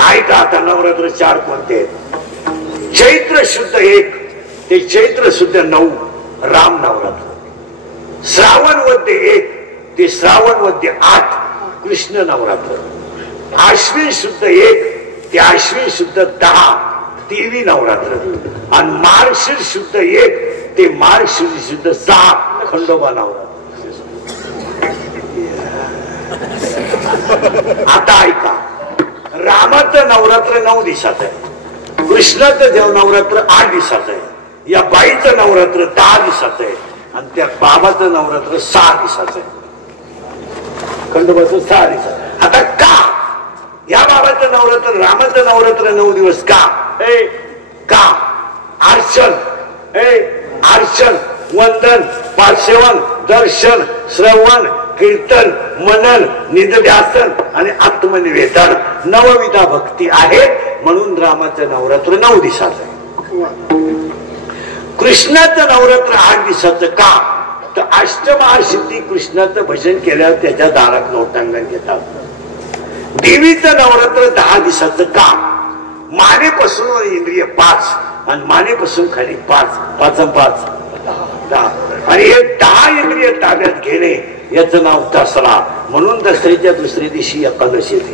ऐका आता, नवरात्र 4 कोणते आहेत? चैत्र शुद्ध 1 ते चैत्र शुद्ध 9 राम नवरात्र. श्रावण वद्य 1 ते श्रावण वद्य 8 कृष्ण नवरात्र. आश्विन शुद्ध 1 ते आश्विन शुद्ध 10 देवी नवरात्र. आणि मार्गशीर्ष शुद्ध 1 ते मार्गशीर्ष शुद्ध 6 खंडोबा नवरात्र. आता ऐका, रामाचं नवरात्र 9 दिवसाचं आहे, कृष्णाचं नवरात्र 8 दिवसाचं आहे, या बाईचं नवरात्र 10 दिवसाचं आहे, आणि त्या बाबाचं नवरात्र 6 दिवसाचं आहे, खंडोबाचं 6 दिवसाचं. आता का या बाबाचं नवरात्र, रामाचं नवरात्र 9 दिवस का? का अर्चन, अर्चन, वंदन, पाठसेवन, दर्शन, श्रवण, कीर्तन, मनन, निधध्यासन आणि आत्मनिवेदन, नवविधा भक्ती आहे, म्हणून रामाचं नवरात्र 9 दिवसाचं आहे. कृष्णाचं नवरात्र 8 दिवसाचं का? तर अष्टमहासिद्धी कृष्णाचं भजन केल्यावर त्याच्या दारात लोटांगण घेतात. देवीचं नवरात्र 10 दिवसाचं का? मानेपासून इंद्रिय 5 आणि मानेपासून खाली 5, 5 आणि 5 10, आणि हे 10 इंद्रिय ताब्यात घेणे याचं नाव दसरा. म्हणून दसऱ्याच्या दुसऱ्या दिवशी एकादशी येते.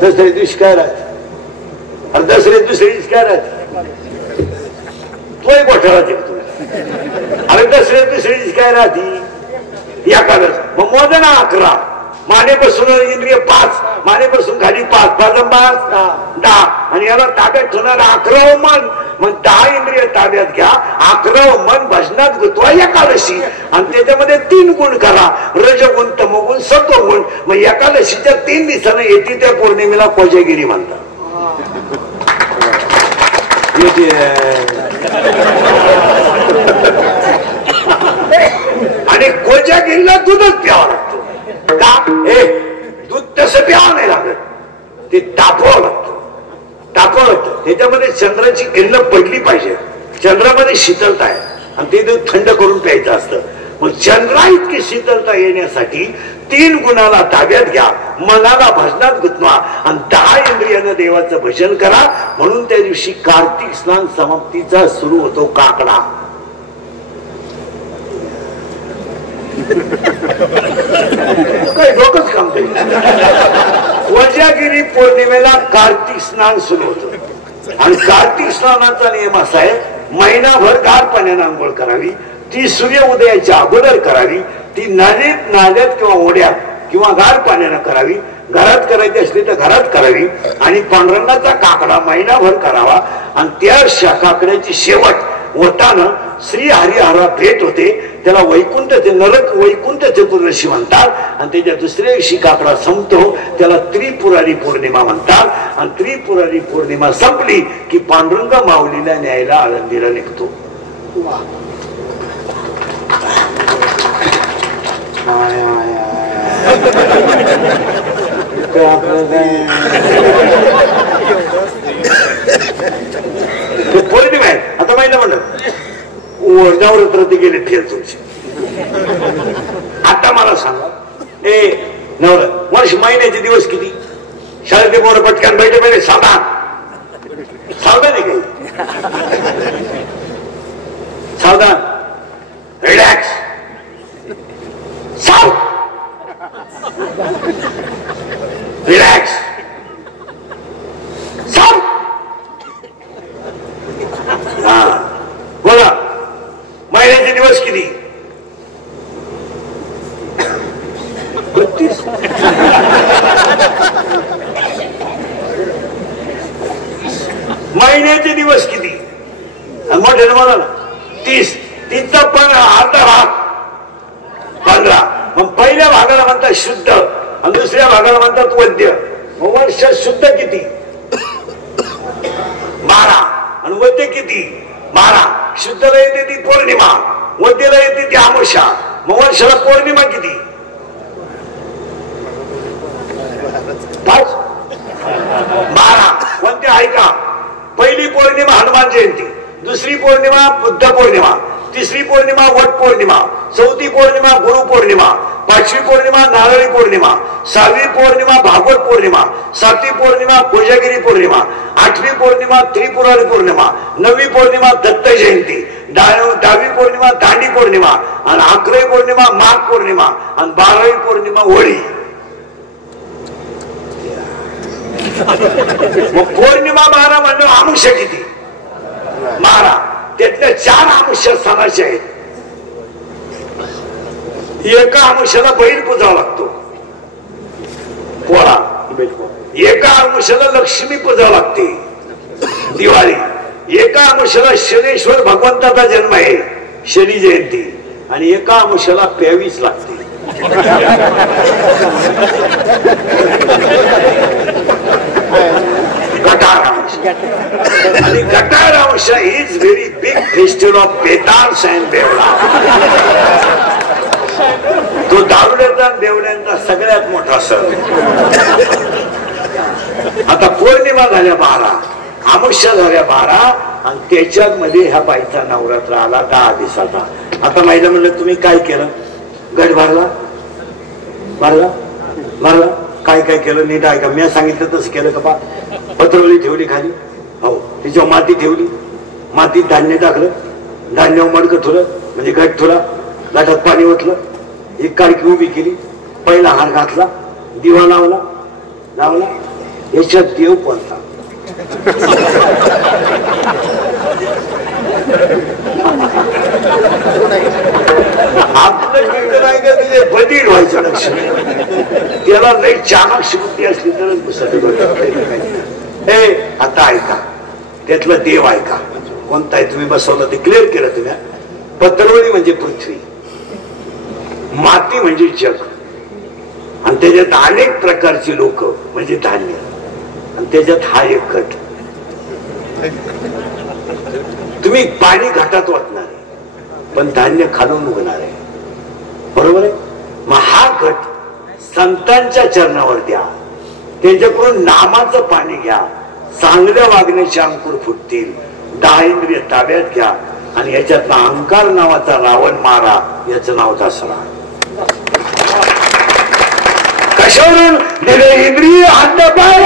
दसऱ्या दिवशी काय राहते? अरे दसऱ्या दुसऱ्या दिवशी काय राहते? तोही गोठ्याला जिंकतो. अरे दसऱ्या दुसऱ्या दिवशी काय राहते? एकादश. मग मोजना 11, मानेपासून इंद्रिय 5, मानेपासून खाली 5, 5 10, आणि याला ताब्यात ठेवणार 11वं मन. मग 10 इंद्रिय ताब्यात घ्या, 11वं मन भजनात गुंतवा एकादशी, आणि त्याच्यामध्ये 3 गुण करा, रजगुण, तमगुण, सत्वगुण. मग एकादशीच्या 3 दिवसानं येते त्या पौर्णिमेला कोजागिरी म्हणतात. आणि कोजागिरीला दूधच प्यावं लागतं. दूध तसं प्यावं नाही लागत, ते तापवावं लागतं. तापवावं लागतं, त्याच्यामध्ये चंद्राची किरण पडली पाहिजे. चंद्रामध्ये शीतलता आहे आणि ते दूध थंड करून प्यायचं असतं. मग चंद्रा इतकी शीतलता येण्यासाठी 3 गुणाला ताब्यात घ्या, मनाला भजनात गुंतवा आणि 10 इंद्रियानं देवाचं भजन करा. म्हणून त्या दिवशी कार्तिक स्नान समाप्तीचा सुरू होतो काकडा. काही डोकंच काम करेल. वजागिरी पौर्णिमेला कार्तिक स्नान सुरू होतं आणि कार्तिक स्नानाचा नियम असा आहे, महिनाभर गार पाण्याने आंघोळ करावी, ती सूर्य उदयाच्या अगोदर करावी, ती नाल्यात किंवा ओढ्यात किंवा गार पाण्यानं करावी. घरात करायची असली तर घरात करावी आणि पांडुरंगाचा काकडा महिनाभर करावा. आणि त्या काकड्याची शेवट ओटानं श्री हरिहरा भेट होते, त्याला वैकुंठ नरक वैकुंठ चतुर्दशी म्हणतात. आणि त्याच्या दुसऱ्या दिवशी काकडा संपतो, त्याला त्रिपुरारी पौर्णिमा म्हणतात. आणि त्रिपुरारी पौर्णिमा संपली की पांडुरंग माऊलीला न्यायला आळंदीला निघतो. पौर्णिमा आहे आता महिना म्हणलं नवरात्र ते गेले फेर तुमचे. आता मला सांगा, वर्ष महिन्याचे दिवस किती? शाळेतले पोरं पटकन बैठे पहिले सावधान नाही काही, सावधान, रिलॅक्स, साव, रिलॅक्स, साव. हा बोला, महिन्याचे दिवस किती? 32. महिन्याचे दिवस किती? मोठे मला ना 30. 30चा पण अर्धा भाग 15. मग पहिल्या भागाला म्हणतात शुद्ध आणि दुसऱ्या भागाला म्हणतात वद्य. मग वर्ष शुद्ध किती? 12 आणि वद्य किती? 12. शुद्धला येते ती पौर्णिमा, वद्यला येते ती अमावस्या. मग वर्षाला पौर्णिमा किती? 5. 12. कोणते ऐका? पहिली पौर्णिमा हनुमान जयंती, दुसरी पौर्णिमा बुद्ध पौर्णिमा, तिसरी पौर्णिमा वट पौर्णिमा, चौथी पौर्णिमा गुरु पौर्णिमा, 5वी पौर्णिमा नारळी पौर्णिमा, 6वी पौर्णिमा भागवत पौर्णिमा, 7वी पौर्णिमा कोजागिरी पौर्णिमा, 8वी पौर्णिमा त्रिपुरारी पौर्णिमा, 9वी पौर्णिमा दत्त जयंती, 10वी पौर्णिमा दांडी पौर्णिमा आणि 11वी पौर्णिमा माघ पौर्णिमा आणि 12वी पौर्णिमा होळी. पौर्णिमा 12 म्हणजे अमावस्या किती? 12. त्यातल्या 4 अमावस्या सणाच्या आहेत. एका अमावस्याला बैल पूजावा लागतो पोळा, एका अमावस्याला लक्ष्मी पूजावा लागते दिवाळी, एका अमावस्याला शनेश्वर भगवंताचा जन्म आहे शनी जयंती आणि एका अमावस्याला प्यावीच लागते. आणि Gatar Amavasya is very big festival of पेटार्स अँड बेवडा. तो दारुड्याचा बेवड्यांचा सगळ्यात मोठा सण. आता पौर्णिमा झाल्या 12, अमावस्या झाल्या 12 आणि त्याच्यामध्ये ह्या बाईचा नवरात्र आला 10 दिवसाचा. आता माहिती म्हणलं तुम्ही काय केलं? गट भरला, मारला, काय काय केलं नीट ऐका. मी सांगितलं तसं केलं का? बा पत्रवली ठेवली खाली, हो तिच्यावर माती ठेवली, मातीत धान्य टाकलं, धान्यावर मडकं ठेवलं म्हणजे घट ठेवला, घाटात पाणी ओतलं, एक काडकी उभी केली, पहिला हार घातला, दिवा लावला, याच्यात देव कोणता? आपलं कीर्तन ऐका तिथे बधीर व्हायचं लक्ष, त्याला लई चाणाक्षी बुद्धी असली तरच बसत. आता ऐका, त्यातलं देव ऐका कोणता आहे. तुम्ही बसवलं ते क्लिअर केलं तुम्ही. पत्रवळी म्हणजे पृथ्वी, माती म्हणजे जग आणि त्याच्यात अनेक प्रकारची लोक म्हणजे धान्य आणि त्याच्यात हा एक गट. तुम्ही पाणी घाटात वाटणार आहे पण धान्य खालून उगणार आहे, बरोबर आहे. मग हा गट संतांच्या चरणावर द्या, त्याच्याकडून नामाचं पाणी घ्या, चांगल्या वागण्याचे अंकुर फुटतील, 10 इंद्रिय ताब्यात घ्या आणि याच्यातला अहंकार नावाचा रावण मारा. याचं नाव दसरा. सोडून दिले इंद्रिय हात पाय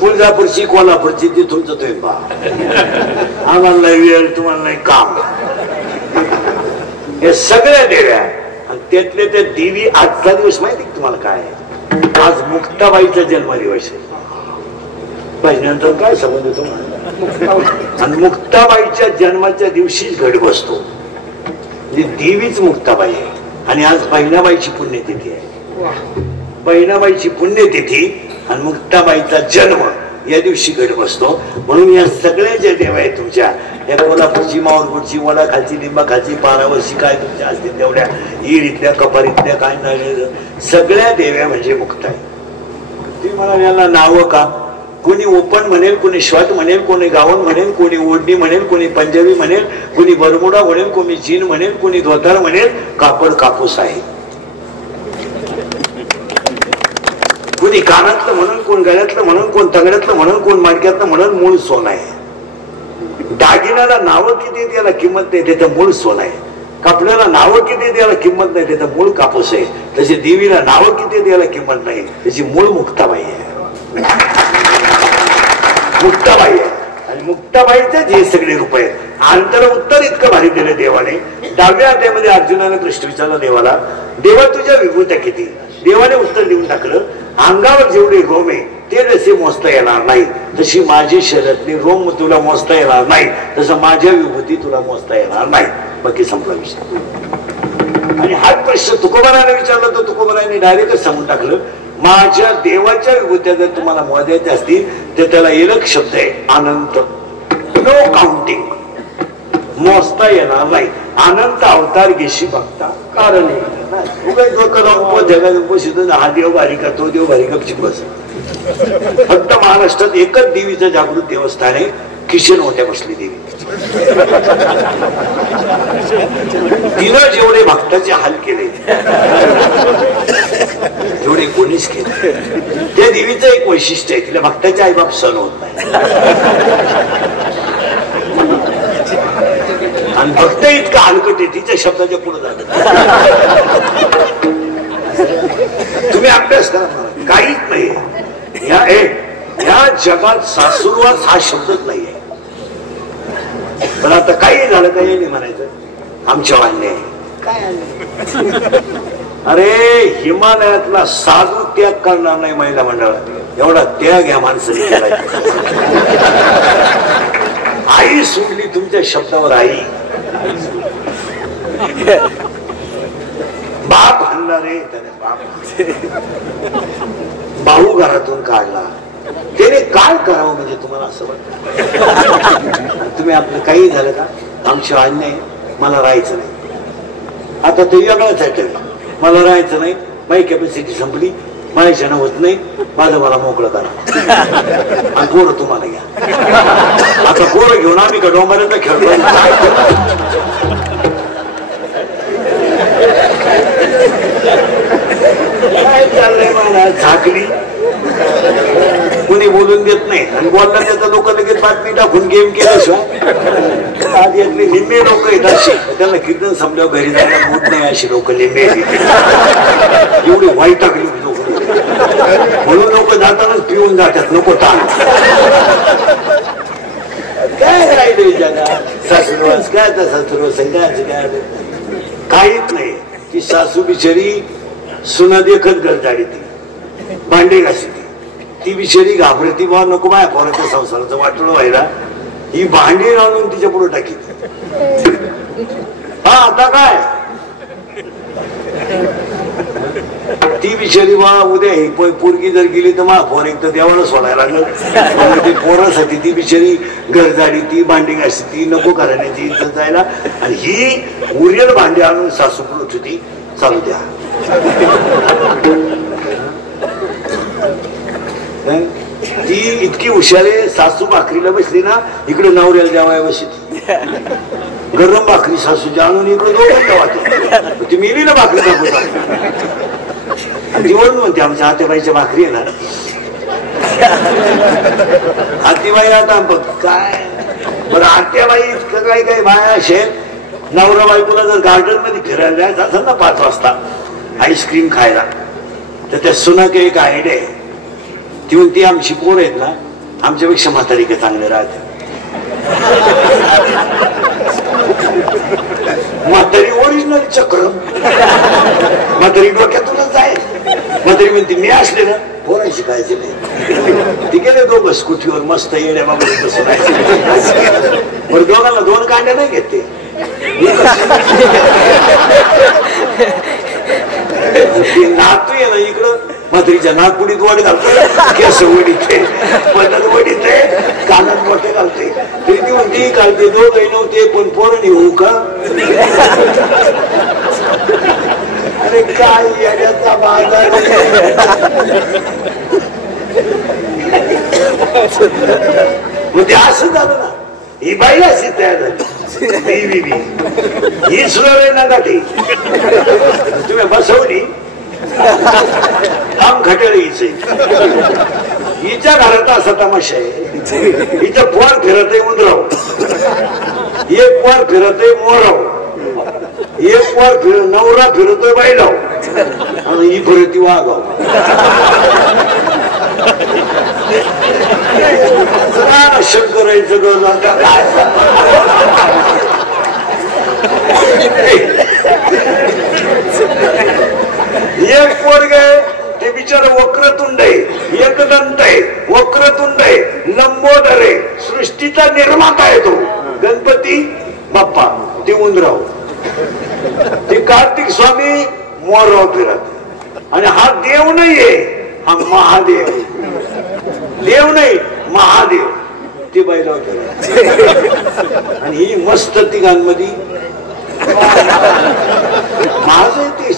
तुळजापूरची कोल्हापूरची ती तुमचं तुम्ही पहा आम्हाला नाही वेळ तुम्हाला नाही काम हे सगळ्या देव्या आणि त्यातले त्या देवी आजचा दिवस माहिती तुम्हाला काय आज मुक्ताबाईचा जन्मदिवस आहे पहिल्यानंतर काय संबंध येतो आणि मुक्ताबाईच्या जन्माच्या दिवशीच घट बसतो देवीच मुक्ताबाई आहे आणि आज बहिणाबाईची पुण्यतिथी आहे बहिणाबाईची पुण्यतिथी आणि मुक्ताबाईचा जन्म या दिवशी घट बसतो म्हणून या सगळ्या ज्या देव आहेत तुमच्या या कोल्हापूरची माऊरपूरची वडा खालची लिंबा खालची पारावरची काय तुमच्या असतील तेवढ्या ईरीतल्या कपारीतल्या काय नाही सगळ्या देव्या म्हणजे मुक्ताई ती म्हणाल याला नावं का कोणी ओपन म्हणेल कोणी शॉर्ट म्हणेल कोणी गाऊन म्हणेल कोणी ओढणी म्हणेल कोणी पंजाबी म्हणेल कोणी बरमुडा म्हणेल कोणी जीन म्हणेल कोणी धोतर म्हणेल कापड कापूस आहे कोणी कानातलं म्हणून कोण गळ्यातलं म्हणून कोण तगड्यातलं म्हणून कोण माणक्यातलं म्हणून मूळ सोनं आहे दागिन्याला नावं किती त्याला किंमत नाही त्याचं मूळ सोनं आहे कापण्याला नावं किती त्याला किंमत नाही त्याचं मूळ कापूस आहे तशी देवीला नावं किती त्याला किंमत नाही त्याची मूळ मुक्ताबाई आहे मुक्ताबाई आहे आणि मुक्ताबाईचे जे सगळे रूप आहेत आंतर उत्तर इतकं भारी दिलं देवाने डाव्या अध्यायामध्ये अर्जुनाने प्रश्न विचारला देवाला देवा तुझ्या विभूत्या किती देवाने उत्तर देऊन टाकलं अंगावर जेवढे रोम आहे ते जसे मोजता येणार नाही तशी माझी शरीरातली रोम तुला मोजता येणार नाही तसं माझ्या विभूती तुला मोजता येणार नाही बाकी संपला विषय आणि हाच प्रश्न तुकोबाराने विचारला तर तुकोबाराने डायरेक्टच सांगून टाकलं माझ्या देवाच्या विभूत्या जर तुम्हाला मोजायच्या असतील तर त्याला एक शब्द आहे अनंत नो काउंटिंग मोजता येणार नाही अनंत अवतार घेशी बघता कारण हा देव बारीका तो देव बारीका बस फक्त महाराष्ट्रात एकच देवीचं जागृत देवस्थान आहे किशन होत्या बसली देवी तिनं जेवढे भक्ताचे हाल केले जेवढे कोणीच केले त्या देवीचं एक वैशिष्ट्य आहे तिला भक्ताचे आईबाप सण होत नाही आणि भक्त इतका हलकट आहे तिच्या शब्दाच्या पुढे जात. तुम्ही अभ्यास करा, काहीच नाही या जगात सासूरवास हा शब्दच नाहीये. पण आता काही झालं काही नाही म्हणायचं आमच्या वाण्य काय. अरे हिमालयातला साधू त्याग करणार नाही महिला मंडळात, एवढा त्याग या माणसाने केला. आई सोडली तुमच्या शब्दावर, आई बाप आणला रे त्याने, बाप भाऊ घरातून काढला, त्याने काय करावं म्हणजे तुम्हाला असं वाटतं. तुम्ही आपलं काही झालं का आमच्या अन्याय, मला राहायचं नाही. आता ते वेगळंच आहे, मला राहायचं नाही, माझी कॅपॅसिटी संपली, माझ्याच्यानं होत नाही, माझं मला मोकळं करा आणि पोरं तुम्हाला घ्या. आता पोरं घेऊन आम्ही का डोंबऱ्यांना खेळतो. काय चाललंय मला झाकली, कोणी बोलून देत नाही आणि बोलला त्याचा लोक लगेच बातमी टाकून गेम केल्याशिवाय. आधी आपली निम्मे लोक आहेत अशी, त्यांना कीर्तन संपल्यावर घरी जायला होत नाही अशी लोक निम्मे एवढी वाईट टाकली लोक, म्हणून लोक जातानाच पिऊन जातात, नको ताण. काय राहिलं जगात सासूरवास, काय त्या सासूरवास काय काहीच नाही. ती सासू बिचारी सुना देखत घर जाडी, ती भांडे घासी, ती बिचारी घाबरती बा नको बाय पोराच्या संसाराचं वाटलं व्हायला, ही भांडी आणून तिच्या पुढे टाकी. हा आता काय ती बिचारी बा उद्या ही पोरगी जर गेली तर मा फोन एक तर देवाला सोडायला लागलं. ती पोरासाठी ती बिचारी घर जाडी, ती भांडी घासी, ती नको करायची इथं जायला, आणि ही उरेल भांडी आणून सासू पुढे होती, चालू द्या. ती इतकी हुशारे, सासू भाकरीला बसली ना इकडे नवऱ्याला जेवाय बसली, गरम भाकरी सासूची आणून इकडे दोघं जेवाते, ती मिली ना भाकरी ती म्हणून म्हणते आमच्या आत्याबाईच्या भाकरी आहे ना. आत्याबाई आता बघ काय बरं, आत्याबाई इतकं काही काही बाया असेल, नवरा बायकोला जर गार्डन मध्ये फिरायला जायचं असेल ना 5 वाजता आईस्क्रीम खायला, तर त्या सुनाके एक आयडिया आहे. ती म्हणती आमची पोर आहेत ना आमच्यापेक्षा म्हातारी का चांगले राहते. म्हातारी ओरिजिनल चक्र, म्हातारी डोक्यातूनच आहे. म्हातारी म्हणते मी असले ना पोरं शिकायचे नाही. ती गेले दोघं स्कूटीवर मस्त येड्या बाबा बसून, बरं दोघांना 2 कांड्या नाही घेते. नातू आहे ना इकडं म्हातारीच्या नागपुडीत वड घालते, केस वडीते, पदर वडीते, कानात मोठे घालते, तरी ती म्हणते घालते. दोघही नव्हते पण पोरं होऊ का. अरे काय येण्याचा बाजार. म्हणजे असं झालं ना, ही बाई अशी तयार झाली, ही सुरू ना गाठी तुम्ही बसवली काम खटेल. हिच्या घरात असा तमाशा आहे, हिचं पोर फिरत आहे उंदराव, एक पोर फिरत आहे मोराव, एक पोर नवरा फिरतोय बाईलाव, आणि ही फिरती वाघाव. शंकरायचं गण आता काय एक पोरग आहे ते बिचार वक्रतुंड आहे, एकदंत आहे, वक्रतुंड आहे, लंबोदर आहे, सृष्टीचा निर्माता आहे तो गणपती बाप्पा. ते उंदराव, ते कार्तिक स्वामी मोरराव फिरत, आणि हा देव नाहीये, हा महादेव. देव नाही महादेव, ती बाईला आणि ही मस्त तिघांमध्ये माझं ते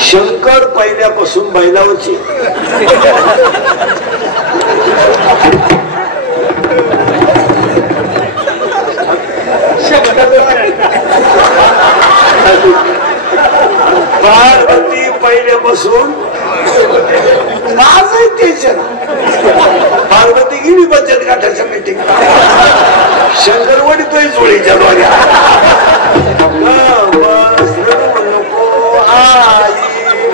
शंकर पहिल्यापासून बैलावरची. पार्वती पहिल्यापासून माझं टेन्शन. पार्वती गेली बचत गटाच्या मीटिंगला, शंकर वडीतोय जोळीच्या दोऱ्या नको आई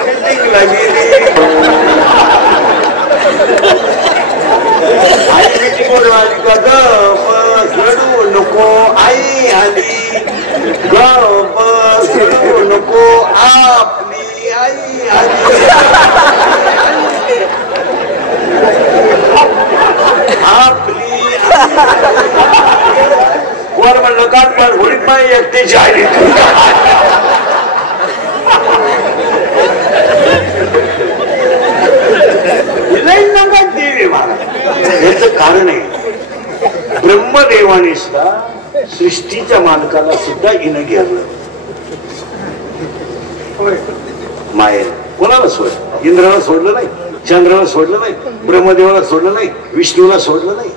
फिटिंगला गेली आई फिटिंग आली का ग बस रडू नको आई आली ग बस रडू नको आपली आई आली आपली वर म्हणलं काट पण होळीत माई एकटीची आई याच कारण आहे ब्रह्मदेवाने सुद्धा सृष्टीच्या मालकाला सुद्धा हिनं घेरलं मायेर कोणाला सोड इंद्राला सोडलं नाही चंद्राला सोडलं नाही ब्रह्मदेवाला सोडलं नाही विष्णूला सोडलं नाही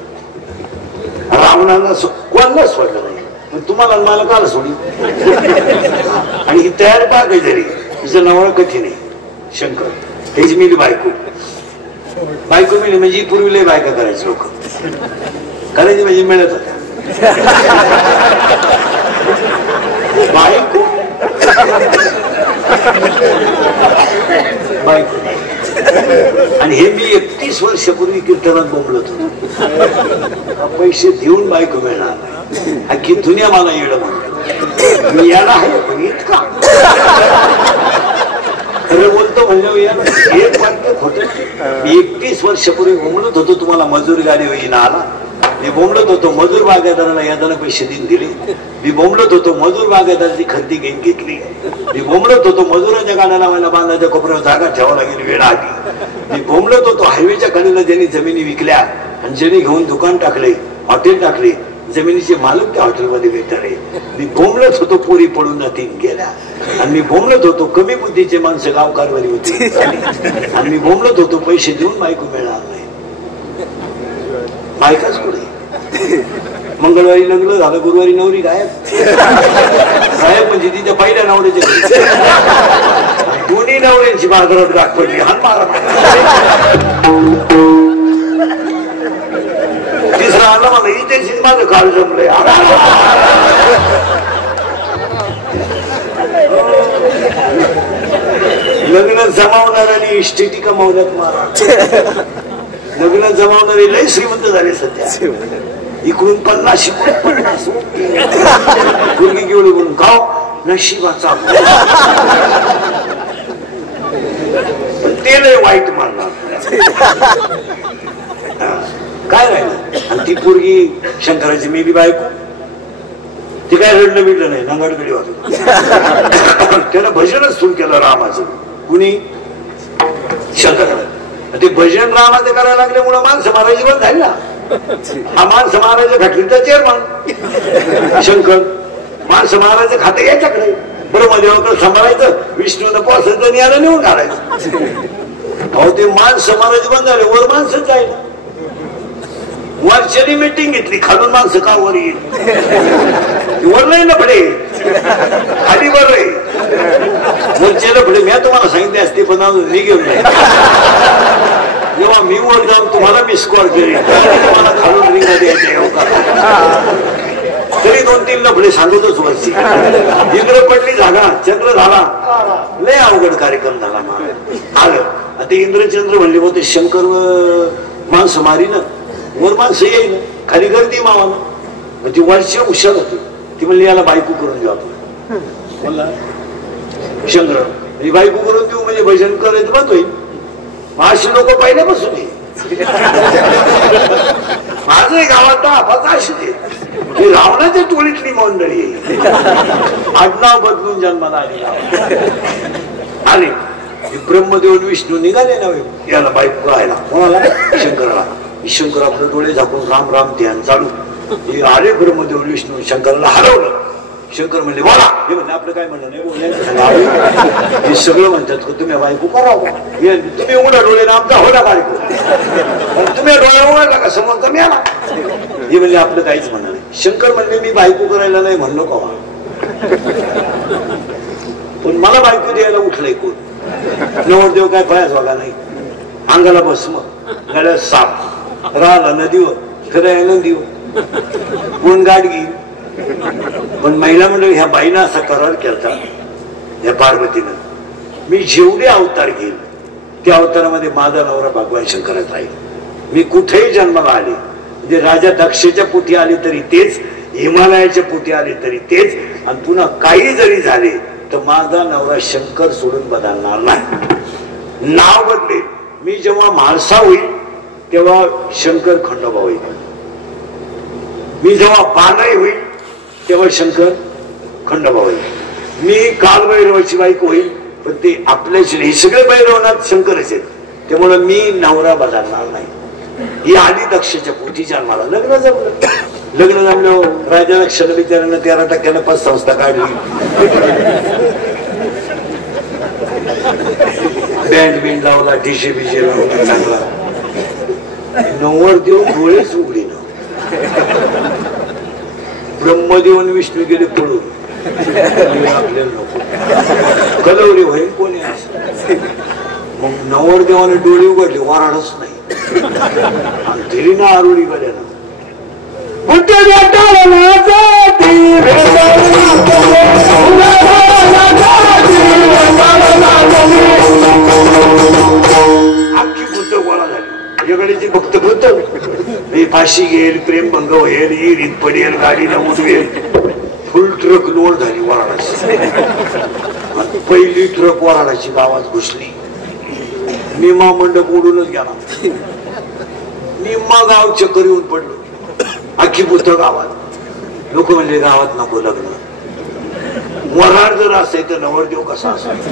रावणाला कोणाला सोडलं नाही पण तुम्हाला मला काला सोडी आणि ही तयार बाग आहे जरी तिचं नाव कठीण आहे शंकर हेच मिली बायको बायको मिळली म्हणजे पूर्वी लय बायका करायची लोक करायची म्हणजे मिळत होत्या बायको बायको आणि हे मी 31 वर्षापूर्वी कीर्तनात बोंबलत होतो पैसे देऊन बायको मिळणार नाही अख्खी दुनिया मला येणं म्हणते मी याला आहे पण इतका खरं बोलतो म्हणजे एक वाक्य खोटं मी 31 वर्षापूर्वी बोंबलत होतो तुम्हाला मजूर गाडी होईना आला मी बोंबलत होतो मजूर बागायतदाराला यादाला पैसे देऊन दिले मी बोंबलत होतो मजूर बागायतदाराची खरेदी घेऊन घेतली मी बोंबलत होतो मजुराच्या गाड्या लावायला बांधायच्या कोपऱ्यावर जागा ठेवायला गेली वेळ आली मी बोंबलत होतो हायवेच्या कडेला ज्यांनी जमिनी विकल्या आणि ज्यांनी घेऊन दुकान टाकले हॉटेल टाकले जमिनीचे मालक त्या हॉटेलमध्ये भेटले मी बोंबलत होतो पोरी पडून तीन गेल्या आणि मी बोंबलत होतो कमी बुद्धीचे माणसं गावकारवारी होती आणि मी बोंबलत होतो पैसे देऊन बायको मिळणार नाही बायकाच कुठे मंगळवारी लग्न झालं गुरुवारी नवरी गायब गायब म्हणजे तिच्या पहिल्या नवऱ्याच्या दोन्ही नवऱ्यांची बाजारात गाठ पडली हान मारा तिसरा आला मला इथे माझं काळ जमलंय लग्न जमावणाऱ्यांनी इस्टेटी कमावल्यात मारा लग्न जमावणारे लय श्रीमंत झाले सध्या इकडून 50 इकडून 50 मुलगी घेऊन बोलून गाव नशिबाचा पण ते लय वाईट मानणार काय राहिलं आणि ती पोरगी शंकराची मेली बायको ते काय रडलं बिडलं नाही नंगाड बिडी होत त्याला भजनच सुरू केलं रामाचं कुणी शंकराला ते भजन रामाचं करायला लागल्यामुळं माणसं मारायची बंद झाली ना हा माणसं मारायचं घातली तर चेअरमन शंकर माणसं मारायचं खाते याच्याकडे ब्रह्मदेवाकडे सांभाळायचं विष्णूनं पोसायचं याला नेऊन घालायचं अहो ते माणसं मारायचं बंद झाले वर माणसंच जाईल वरच्यानी मीटिंग घेतली खालून माणसं का वर येईल वर नाही लफडे खाली वर आहे वरचे लफडे मी तुम्हाला सांगितले असते पण मी घेऊन नाही जेव्हा मी वर जाऊन तुम्हाला मिस कॉल केली तुम्हाला खालून रिंगा द्यायचे तरी 2-3 लफडे सांगतच वरची इंद्र पडली झाला चंद्र झाला लय अवघड कार्यक्रम झाला आलं आता इंद्रचंद्र म्हणले होते शंकर माणसं मारी ना वर माणसं येईल खाली गर्दी मावाला ती वरची हुशार होती ती म्हणली याला बायको करून देऊ आपण म्हणला शंकर बायको करून देऊ म्हणजे भजन करायचं बंद होईल अशी लोक पहिल्यापासून माझं गावात आपाचा अशी ही रावणाच्या टोळीतली मंडळी आडनाव बदलून जन्माला आली ब्रह्मदेव विष्णू निघाले ना याला बायको करायला कोणाला शंकराला शंकर आपले डोळे झाकून राम राम ध्यान चालू आले ब्रह्मदेव विष्णू शंकराला हरवलं शंकर म्हणले बोला हे म्हणले आपलं काय म्हणणं नाही हे सगळं म्हणतात तुम्ही बायको करावं तुम्ही उघडा डोळे ना आमचा होता बायको तुम्ही डोळे उघडला का समोर कमी आला हे म्हणले आपलं काहीच म्हणणं नाही शंकर म्हणले मी बायको करायला नाही म्हणलो कवा पण मला बायको द्यायला उठलंय कोण नवरदेव काय पायाच बघा नाही अंगाला भस्म गळ्यात साप राहिला नदीवर फिरायला नदीवर कोण गाठ घेईल? पण महिला मंडळ ह्या बाईनं असा करार केला, या पार्वतीनं, मी जेवढे अवतार घेईल त्या अवतारामध्ये माझा नवरा भगवान शंकरात राहील. मी कुठेही जन्माला आले, म्हणजे राजा दक्षच्या पोटी आले तरी तेच, हिमालयाच्या पोटी आले तरी तेच, आणि पुन्हा काही जरी झाले तर माझा नवरा शंकर सोडून बदलणार नाही. नाव बदलेल. मी जेव्हा म्हाळसा होईल तेव्हा शंकर खंडोबा होईल. मी जेव्हा बानाई होईल तेव्हा शंकर खंडोबा होईल. मी कालभैरवाची बायको होईल, पण ते आपल्याच हे सगळे भैरवनाथ शंकरच आहेत. त्यामुळे मी नवरा बदलणार नाही. ही आली दक्षच्या पोटी जन्माला. लग्न जमलं. लग्न जमलं राजा दक्षाला बिचारानं 13% पतसंस्था काढली. बँड बिंड लावला, डीजे बिजे लावला चांगला. नवरदेव डोळेच उघडी ना. ब्रह्मदेव आणि विष्णू गेले पळून. आपल्याला नको कलवरी होईल कोणी. मग नवरदेवाने डोळे उघडले, वराडच नाही. आणि तरी ना आरुळी गड्यानं आखी भूत गोळा झाली. जगडीची फक्त भूत. मी फाशी घेईल, प्रेमभंग होईल, इरीत पडेल, गाडीला उडवेल. फुल ट्रक लोड झाली वराडाची. पहिली ट्रक वराडाची गावात घुसली. निम्मा मंडप उडूनच गेला. निम्मा गाव चक्कर येऊन पडलो. अख्खी भूत गावात. लोक म्हणले गावात नको लग्न. वराड जर असे तर नवरदेव कसा असायचा.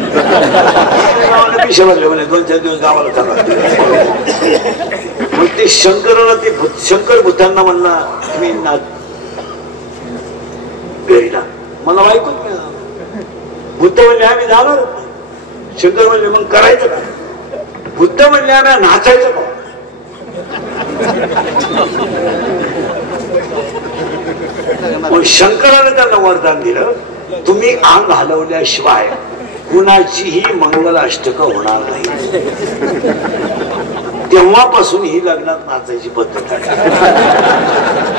पिशा वाजले म्हणे 2-4 दिवस गावाला चालला. मग ते शंकराला ते शंकर भूतांना म्हणला मी ना घरीला मला ऐकूच नाही. भूत म्हणले आम्ही जाणार. शंकर म्हणले मग करायचं का? बुद्ध म्हणले आम्ही नाचायचं का? शंकराने त्यांना वरदान दिलं, तुम्ही अंग हलवल्याशिवाय कुणाचीही मंगलाष्टक होणार नाही. तेव्हापासून ही लग्नात नाचायची पद्धत आहे.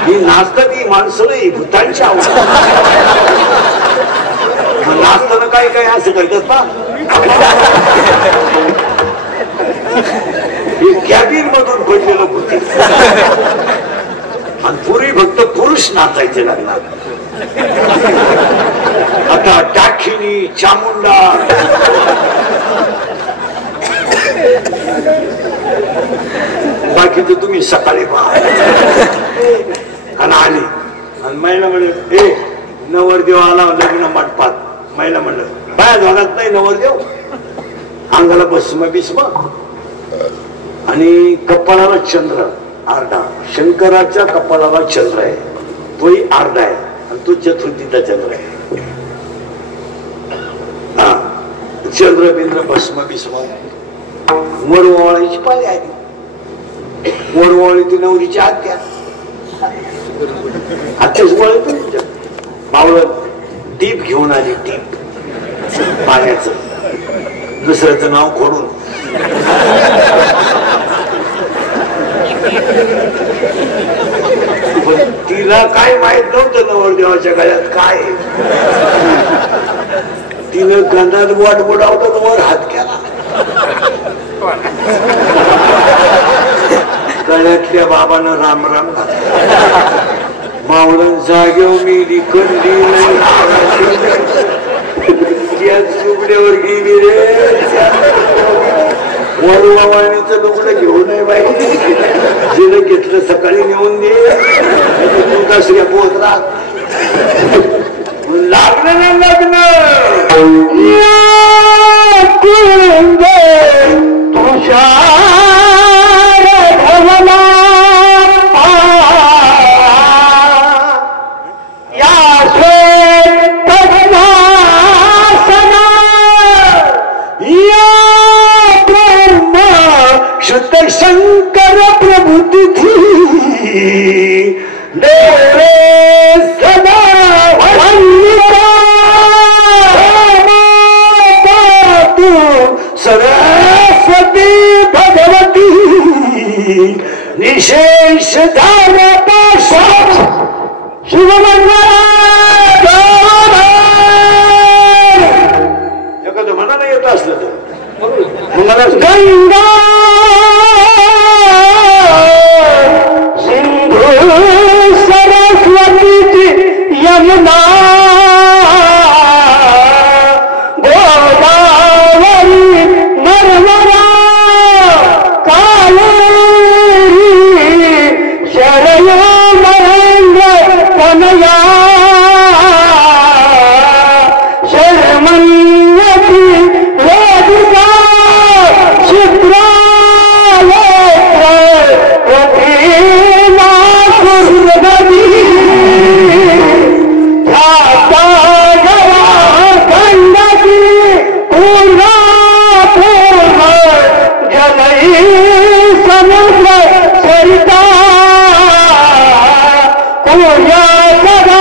ही नाचतात ही माणसं नाही, भूतांची आवड. नाचताना काय काय असं करतात ना. हे कॅबिन मधून पडलेलं भूत. आणि पूर्वी फक्त पुरुष नाचायचे लग्नात. आता टाखिनी, चामुंडा, बाकी तर तुम्ही सकाळी पहा. आणि आली आणि महिला म्हणले हे नवरदेव आला लग्न मंडपात. महिला म्हणलं बाया झालात नाही नवरदेव, अंगाला भस्म बिस्म आणि कपाळाला चंद्र अर्धा. शंकराच्या कपाळाला चंद्र आहे, तोही अर्धा आहे आणि तो चतुर्थीचा चंद्र आहे. हा चंद्र बिंद्र भस्म बिस्म. वरवाळीची पाळी आली. वरवाळी ती नवरीची आत्या. आत्याच वळ मावळ टीप घेऊन आली. टीप पाण्याचं, दुसऱ्याचं नाव खोडून. पण तिला काय माहित नव्हतं नवरदेवाच्या गळ्यात काय. तिनं गंधात वाट बुडावतात वर हात केला. गळ्यातल्या बाबानं राम राम घातला. मावळण जागेव मी रिकंडी लुगड्यावर गेली रे. वरवाणीचं लुगडं घेऊ नये बाई. जिनं घेतलं सकाळी नेऊन दे. दुसऱ्या पोहत राहत लागलं ना लग्न. तुझ्या शंकर प्रभु तिथी देवे सदा तू सरस्वती भगवती निशेष धारा पाश एखादं मनाला येत असलं तर मला गंगा सिंधू सरस्वती यमुना गोदावरी नर्मदा कावेरी शरयू महेंद्र कनया शर्मण्यती वेदिका समुद्र सरिता पूजा सदा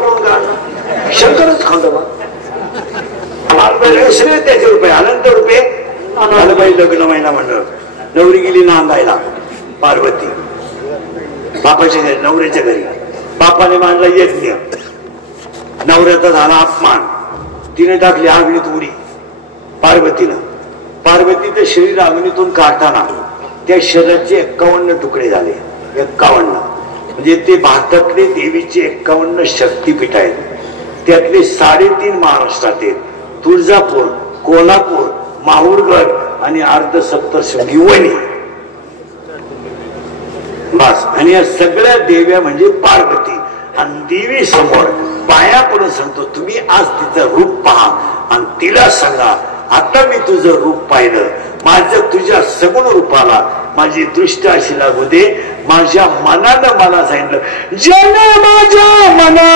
मंगला शंकरच खंडोबा त्याचे रुपये अनंत रुपये बाई लग्न महिना मंडळ नवरी गेली नांदायला पार्वती बापाच्या घरी नवऱ्याच्या घरी बापाने मांडला यज्ञ नवऱ्याचा झाला अपमान तिने टाकली अग्नीत उडी पार्वतीचं शरीर अग्नीतून काढताना त्या शरीराचे 51 तुकडे झाले 51 म्हणजे ते भारतातले देवीचे 51 शक्तीपीठ आहेत त्यातले 3.5 महाराष्ट्रात आहेत तुळजापूर कोल्हापूर माहूरगड आणि अर्धसप्तशृंगी वणी बस आणि या सगळ्या देव्या म्हणजे पार्वती आणि देवी समोर पाया पडून सांगतो तुम्ही आज तिचं रूप पहा आणि तिला सांगा आता मी तुझं रूप पाहिलं माझं तुझ्या सगुण रूपाला माझी दृष्टी अशी लागू दे माझ्या मनानं मला सांगितलं जन माझ्या मना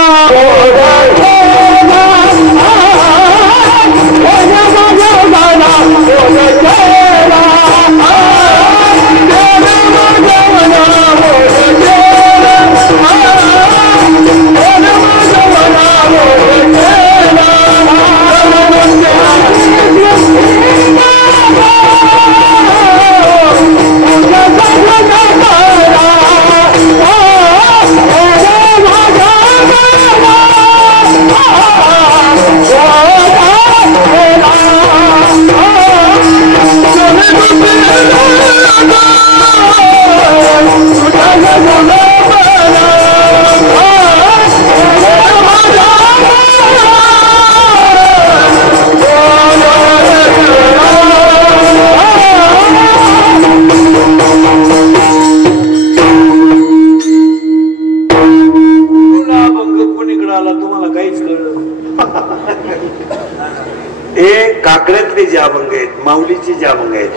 हे काकड्यातले जे अभंग आहेत, माऊलीचे जे अभंग आहेत,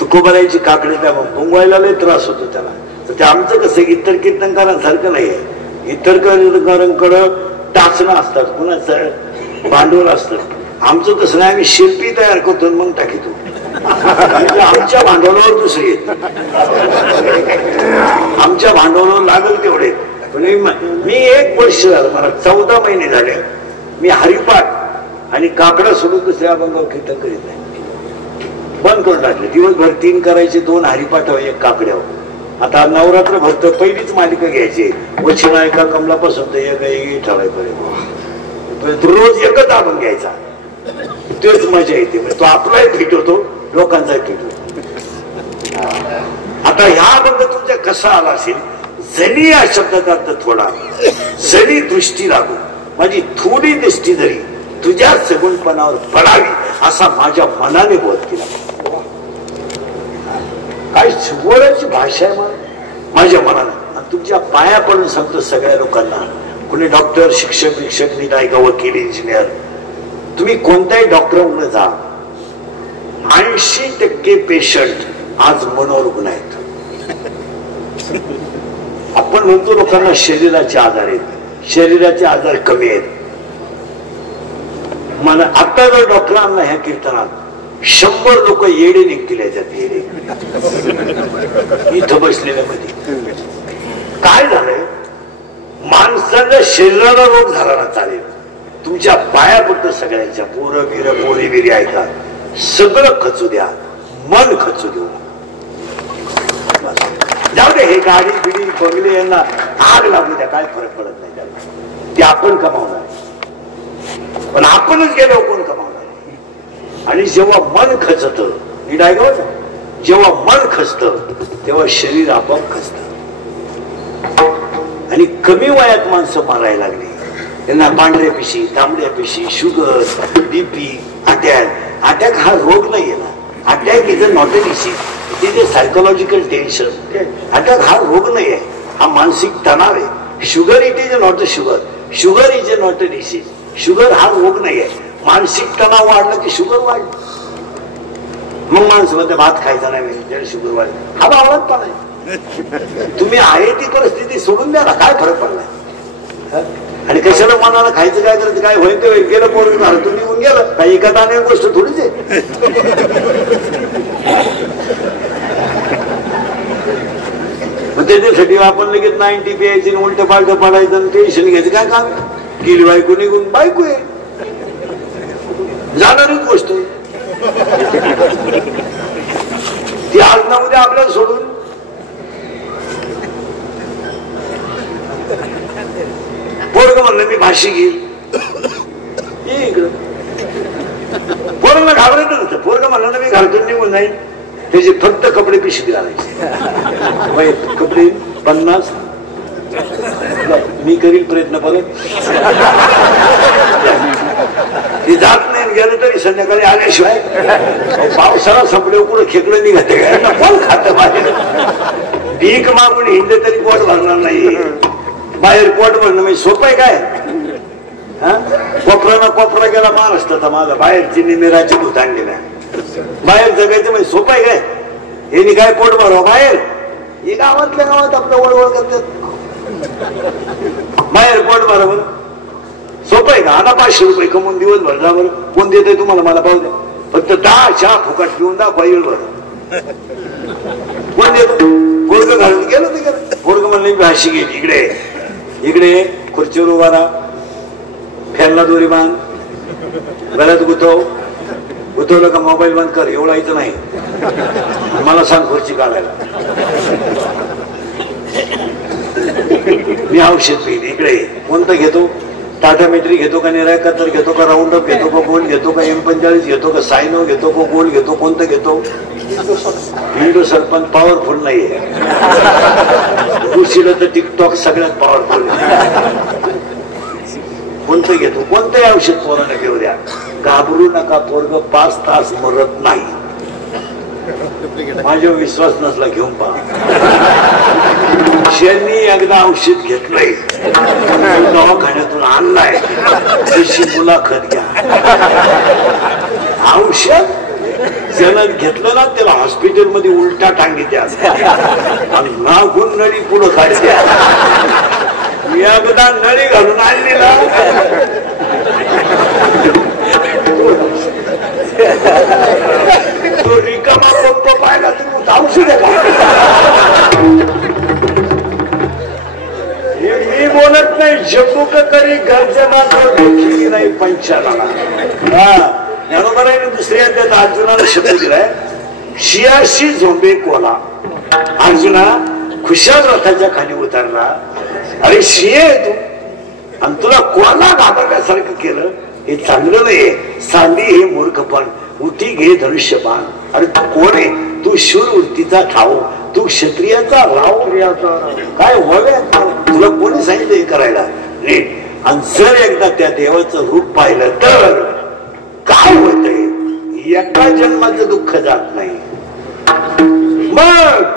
तुकोबारायची काकड्यातले अभंग गुंगवायला लय त्रास होतो त्याला. तर ते आमचं कसं इतर कीर्तनकारांसारखं नाहीये. इतर कीर्तनकारांकडं टाचणं असतात, कुणाचं भांडवल असतं. आमचं तसं नाही, आम्ही शिल्पी तयार करतो मग टाकीतो. आमच्या भांडवलावर दुसरी येत, आमच्या भांडवलावर लागल तेवढे. मी 1 वर्ष झालं, मला 14 महिने झाले, मी हरिपाठ आणि काकडा सोडून दुसऱ्या अभंगावर कीर्तन करीत नाही. बंद करून टाकले. दिवसभर 3 करायचे, 2 हरिपाठावर, 1 काकड्यावर. आता नवरात्र भरत पहिलीच मालिका घ्यायची, वचना एका कमलापासून तर एक ठरायपर्यंत रोज एकच अभंग घ्यायचा. तेच मजा येते. तो आपलाही फिट होतो, लोकांचाही फिट होतो. आता ह्या अभंग तुमच्या कसा आला असेल, जरी या शब्दाचा अर्थ थोडा, जरी दृष्टी लागू, माझी थोडी दृष्टी जरी तुझ्या सगुणपणावर पडावी असा माझ्या मनाने बोध केला. काय सुवळाची भाषा आहे माझ्या मनाने. तुमच्या पाया पडून सांगतो सगळ्या लोकांना, कुणी डॉक्टर, शिक्षक, विक्षक, निदायका, वकील, इंजिनियर, तुम्ही कोणत्याही डॉक्टरांकडे जा, 80% पेशंट आज मनोरुग्ण आहेत. आपण म्हणतो लोकांना शरीराचे आजार आहेत, शरीराचे आजार कमी आहेत. मला आता जर डॉक्टरांना ह्या कीर्तनात 100 लोक येडे निघतील, याच्यात येडे इथं बसलेल्या मध्ये. काय झालंय, माणसाच्या शरीराला रोग झाला ना चालेल, तुमच्या पाया पडतं सगळ्यांच्या, पोरं बिर पोरी बिरी ऐका, सगळं खचू द्या, मन खचू देऊ. जाऊ दे, हे गाडी बिडी बंगले यांना आग लागू द्या, काय फरक पडत नाही त्याला. ते आपण कमावणार, पण आपणच गेलो कोण कमावणार. आणि जेव्हा मन खचत, नीट ऐका, जेव्हा मन खचत तेव्हा शरीर आपोआप खचत. आणि कमी वयात माणसं मारायला लागली. त्यांना पांढऱ्या पिशी, तांबड्या पिशी, शुगर, बीपी, अटॅक हा रोग नाहीये ना. Attack is a not a disease, it is a psychological tension. Attack हा रोग नाही आहे, हा मानसिक तणाव आहे. Sugar it is a not a sugar, sugar is a not a disease. Sugar हा रोग नाही आहे, मानसिक तणाव वाढला की शुगर वाढली. मग माणसं मध्ये भात खायचा नाही, ज्याला शुगर वाढली, हा बावळत पण आहे. तुम्ही आहे ती परिस्थिती सोडून द्या ना, काय फरक पडलाय. आणि कशाला मनाला खायचं, काय करायचं, काय होईल ते गेलं, पोरं घरातून निघून गेलं, काही एका दाण्या गोष्ट थोडीच आहे. मग त्याच्यासाठी आपण लगेच 90 प्यायची, उलट पालट पडायचं आणि टेन्शन घ्यायचं काय काम. गेली बायको निघून, बायको आहे जाणारीच गोष्ट आहे ती. आज ना उद्या आपल्याला सोडून पोरग म्हणलं मी भाषी घेईल, इकडं पोरगला घाबरायचं नसतं. पोरग म्हणलं ना मी घरातून निघून जाईल, त्याचे फक्त कपडे पिशवी घालायचे. कपडे 50, मी करील प्रयत्न परत. ते जात नाही, गेलं तरी संध्याकाळी आल्याशिवाय. पावसाळा संपले कुठं खेकडं निघते काय, कोण खात बाहेर. भीक मागून हिंडले तरी पोट भरणार नाही. बाहेर पोट भरणं म्हणजे सोपं आहे काय. कोपरा गेला महाराष्ट्राचा माझा, बाहेरची निमिराची भूत आणलेला, बाहेर जगायचं म्हणजे सोपं आहे काय. हे काय पोट भरावं बाहेर, हे गावातल्या गावात आपलं वळवळ करतात. बाहेर पोट भरावं सोपं आहे का. आणा 500 रुपये कमवून दिवस भरल्यावर कोण देतंय तुम्हाला, मला पाहू द्या. फक्त 10 चहा फुकट पिऊन दाखवा येईल भर, कोण देत. पोरग घालून गेलं ते गेलं. पोरग म्हणलं भाषी गेली, इकडे इकडे खुर्चीवर उभा राहा, फॅनला दोरी बांध, गळ्यात गुतवलं का मोबाईल बंद कर, एवढायचं नाही. मला सांग खुर्ची काढायला. मी औषध पिईल, इकडे कोणतं घेतो, टाटा मेट्री घेतो का, निराय कतर घेतो का, राऊंड अप घेतो का, गोल्ड घेतो का, M45 घेतो का, सायनो घेतो का, गोल्ड घेतो, कोणतं घेतो. विंडो सरपंच पॉवरफुल नाहीये, दुसरीला तर टिकटॉक सगळ्यात पॉवरफुल. कोणतं घेतो, कोणतंही औषध पोरांना घेऊ द्या, घाबरू नका. पोरग 5 तास मरत नाही. माझ्यावर विश्वास नसला घेऊन पहा. ज्यांनी एकदा औषध घेतलंय दवाखान्यातून आणलाय तशी मुलाखत घ्या. औषध ज्यानं घेतलं ना त्याला हॉस्पिटल मध्ये उलटा टांगी द्या आणि नागून नळी पुढं काढत्या. मी एकदा नळी घालून आणलेला तो रिकामा पंप पाहिला तुम्ही औषध आहे का? मी बोलत नाही जम्मू करी गर्जना देखील नाही पंचाला. बरोबर आहे. दुसऱ्या त्यात अर्जुनाला शब्द दिलाय 86 झोंबे कोला. अर्जुना खुशाल रथाच्या खाली उतरला. अरे शिये आहे तू आणि तुला कोला घाबरण्यासारखं केलं हे चांगलं नाही. सांदी हे मूर्खपण. उठी घे धनुष्यबाण. अरे तू कोण आहे? तू शूर वृत्तीचा ठाऊ. तू क्षत्रियाचा राव. काय व्हावे तुला कोणी सांगितलं हे करायला नीट. आणि जर एकदा त्या देवाचं रूप पाहिलं तर काय होतंय? एका जन्माचं दुःख जात नाही. मग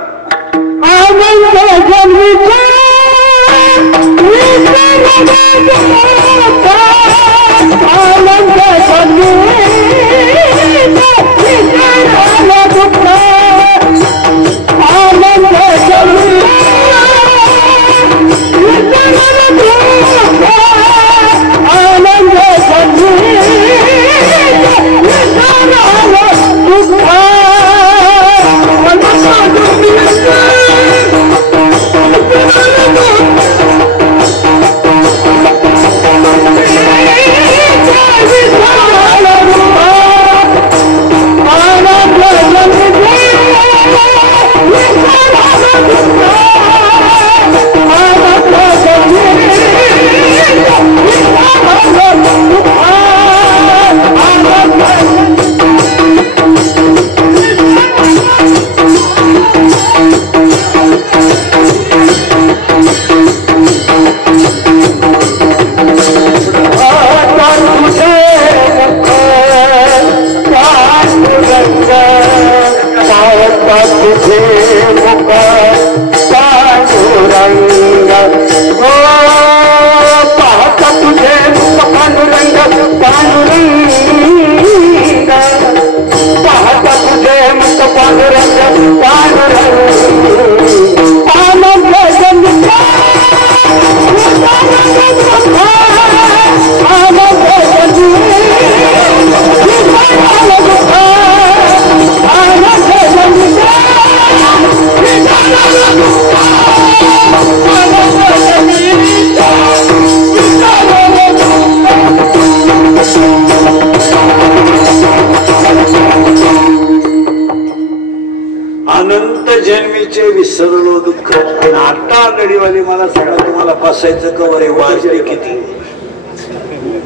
विसरलो दुःख. आता लढीवाली मला सांगा तुम्हाला बसायचं कवर आहे? वाजले किती?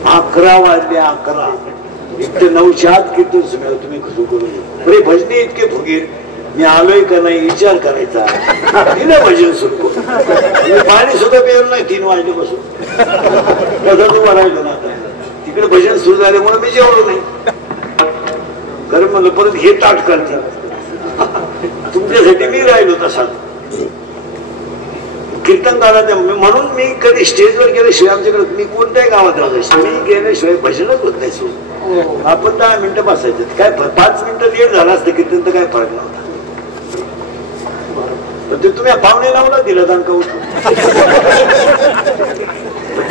11 वाजले. 11 एक तर 9च्या आत किती तुम्ही सुरू करू. भजनी इतके फुगीर. मी आलोय का नाही विचार करायचा. तिला भजन सुरू करू. पाणी सुद्धा पेरलं नाही 3 वाजल्यापासून. तसं तू राहिलो ना. आता तिकडे भजन सुरू झाल्यामुळे मी जेवलो नाही. कारण म्हणलं परत हे ताट करते. तुमच्यासाठी मी राहिलो तसा कीर्तन गाला. म्हणून मी कधी स्टेजवर गेल्याशिवाय आमच्याकडे मी कोणत्याही गावात राहतो मी गेल्याशिवाय भजनच होत नाही. सो आपण 10 मिनिटं बसायचं. काय 5 मिनिटं लेट झाला असतं कीर्तन तर काय फरक नव्हता. ते तुम्ही पाहुणे लावला दिला दांका उठून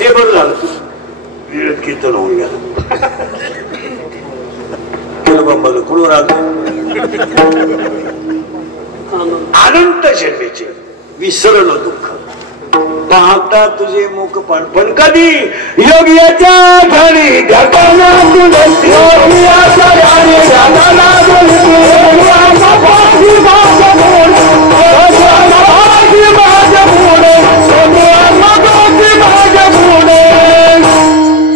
ते बरं झालं. वेळेत कीर्तन होऊन गेलं. बाबाला कुठून राहतो अनंत जन्मेचे विसरलो दुःख. पाहता तुझे मुख पण कधी योग्याच्या घरी जगाना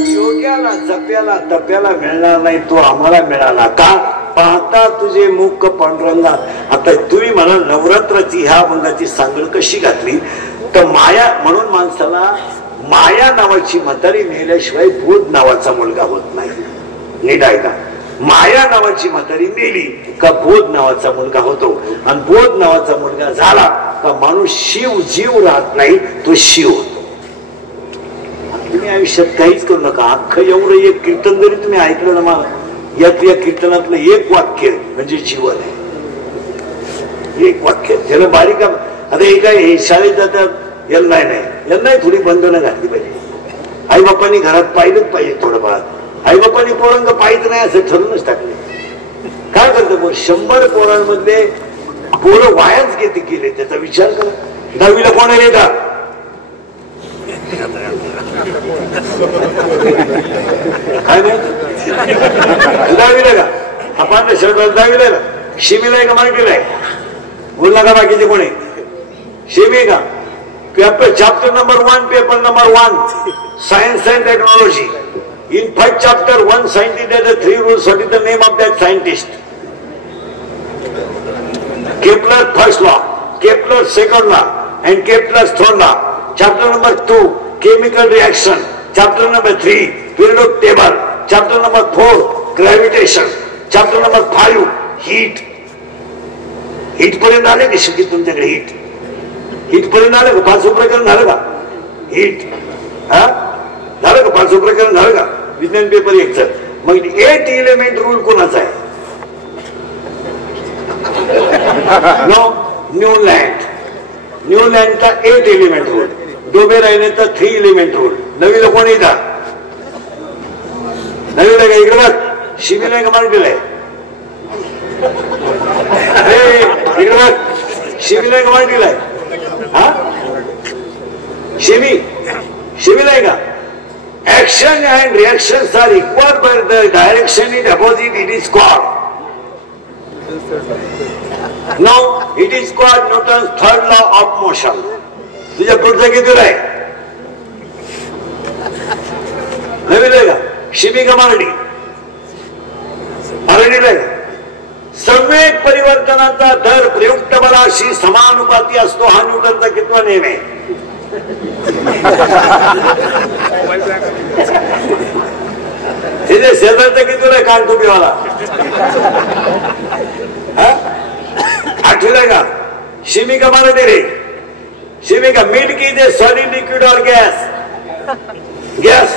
योग्याला जप्याला तप्याला मिळणार नाही. तो आम्हाला मिळाला का? पाहता तुझे मुख पांडुरंगात. आता तुम्ही मला नवरात्राची ह्या अभंगाची सांगड कशी घातली तर माया म्हणून माणसाला माया नावाची म्हातारी नेल्याशिवाय बोध नावाचा मुलगा होत नाही. नीट आहे का? माया नावाची म्हातारी मेली का बोध नावाचा मुलगा होतो, आणि बोध नावाचा मुलगा झाला का माणूस शिव जीव राहत नाही, तो शिव होतो. तुम्ही आयुष्यात काहीच करू नका. अख्खं एवढं एक कीर्तन जरी तुम्ही ऐकलं ना, मला यातल्या कीर्तनातलं एक वाक्य म्हणजे जीवन आहे. एक वाक्य त्याला बारीक. आता हे काय शाळेत जातात, यांना नाही, यांना थोडी बंधनं घातली पाहिजे. आई बापांनी घरात पाहिलंच पाहिजे थोडंफार. आई बापांनी पोरांना पाहिजे नाही असं ठरूनच टाकले. काय करतं 100 पोरांमधले पोरं वायाच गेले, त्याचा विचार करा. 10वीला कोणाला येतात? काय माहिती 10वीला का? आपण शर्ट 10वीला का? शिमीला आहे का मराठीला आहे? बोलला का बाकीचे कोणी? शिमी का? Paper chapter number 1, paper number 1, science and technology. In first chapter, one scientist has 3 rules. What is the name of that scientist? Kepler first law, Kepler second law, and Kepler's third law. Chapter number 2, chemical reaction. Chapter number 3, periodic table. Chapter number 4, gravitation. Chapter number 5, heat. Heat पर्यंत आले की शिकित तुमच्याकडे? Heat पर्यंत आलं का? 5 प्रकरण झालं का? हीट झालं का? 5 प्रकरण झालं का? विज्ञान पेपर 1च. मग 8 एलिमेंट रूल कोणाचा आहे? न्यूलँडचा 8 एलिमेंट रूल. डोबे राहिलेचा 3 एलिमेंट रूल. नवीला कोण येतात? नवीला का? इकडे बघ. शिमीला का मराठीला आहे? इकडे बघ. शिमीला का मराठीला आहे? शिमीला आहे का? Action and reactions are equal, but the direction is opposite. It is called. Now it is called Newton's third law of motion. तुझ्या पुढचं किती आहे? नवीन आहे का? शिमी का मराठी? मराठीला आहे. सम्यक परिवर्तनाचा दर प्रयुक्त बलाशी समानुपाती असतो. हा न्यूटनचा कितवा नियम आहे? शेजारचा किती आहे? कानकुटीवाला 8वीला का? शिमी का मराठी रे? शिमी का? Milk is a solid liquid और गॅस? गॅस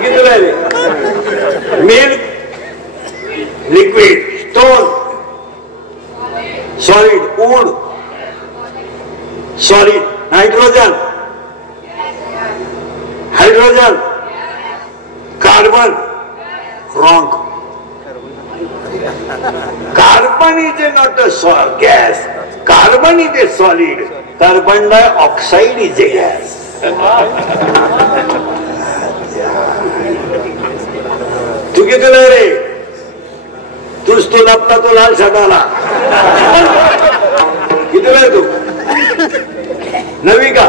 किती आहे रे? Milk, liquid, stone, solid, wood, solid, nitrogen, hydrogen, carbon. Wrong. Carbon is not a gas. Carbon is a solid. Carbon dioxide is a gas. तू किती रे? तूच तो लपता तो लाल शर्टाला. किती आहे तू? 9वी का?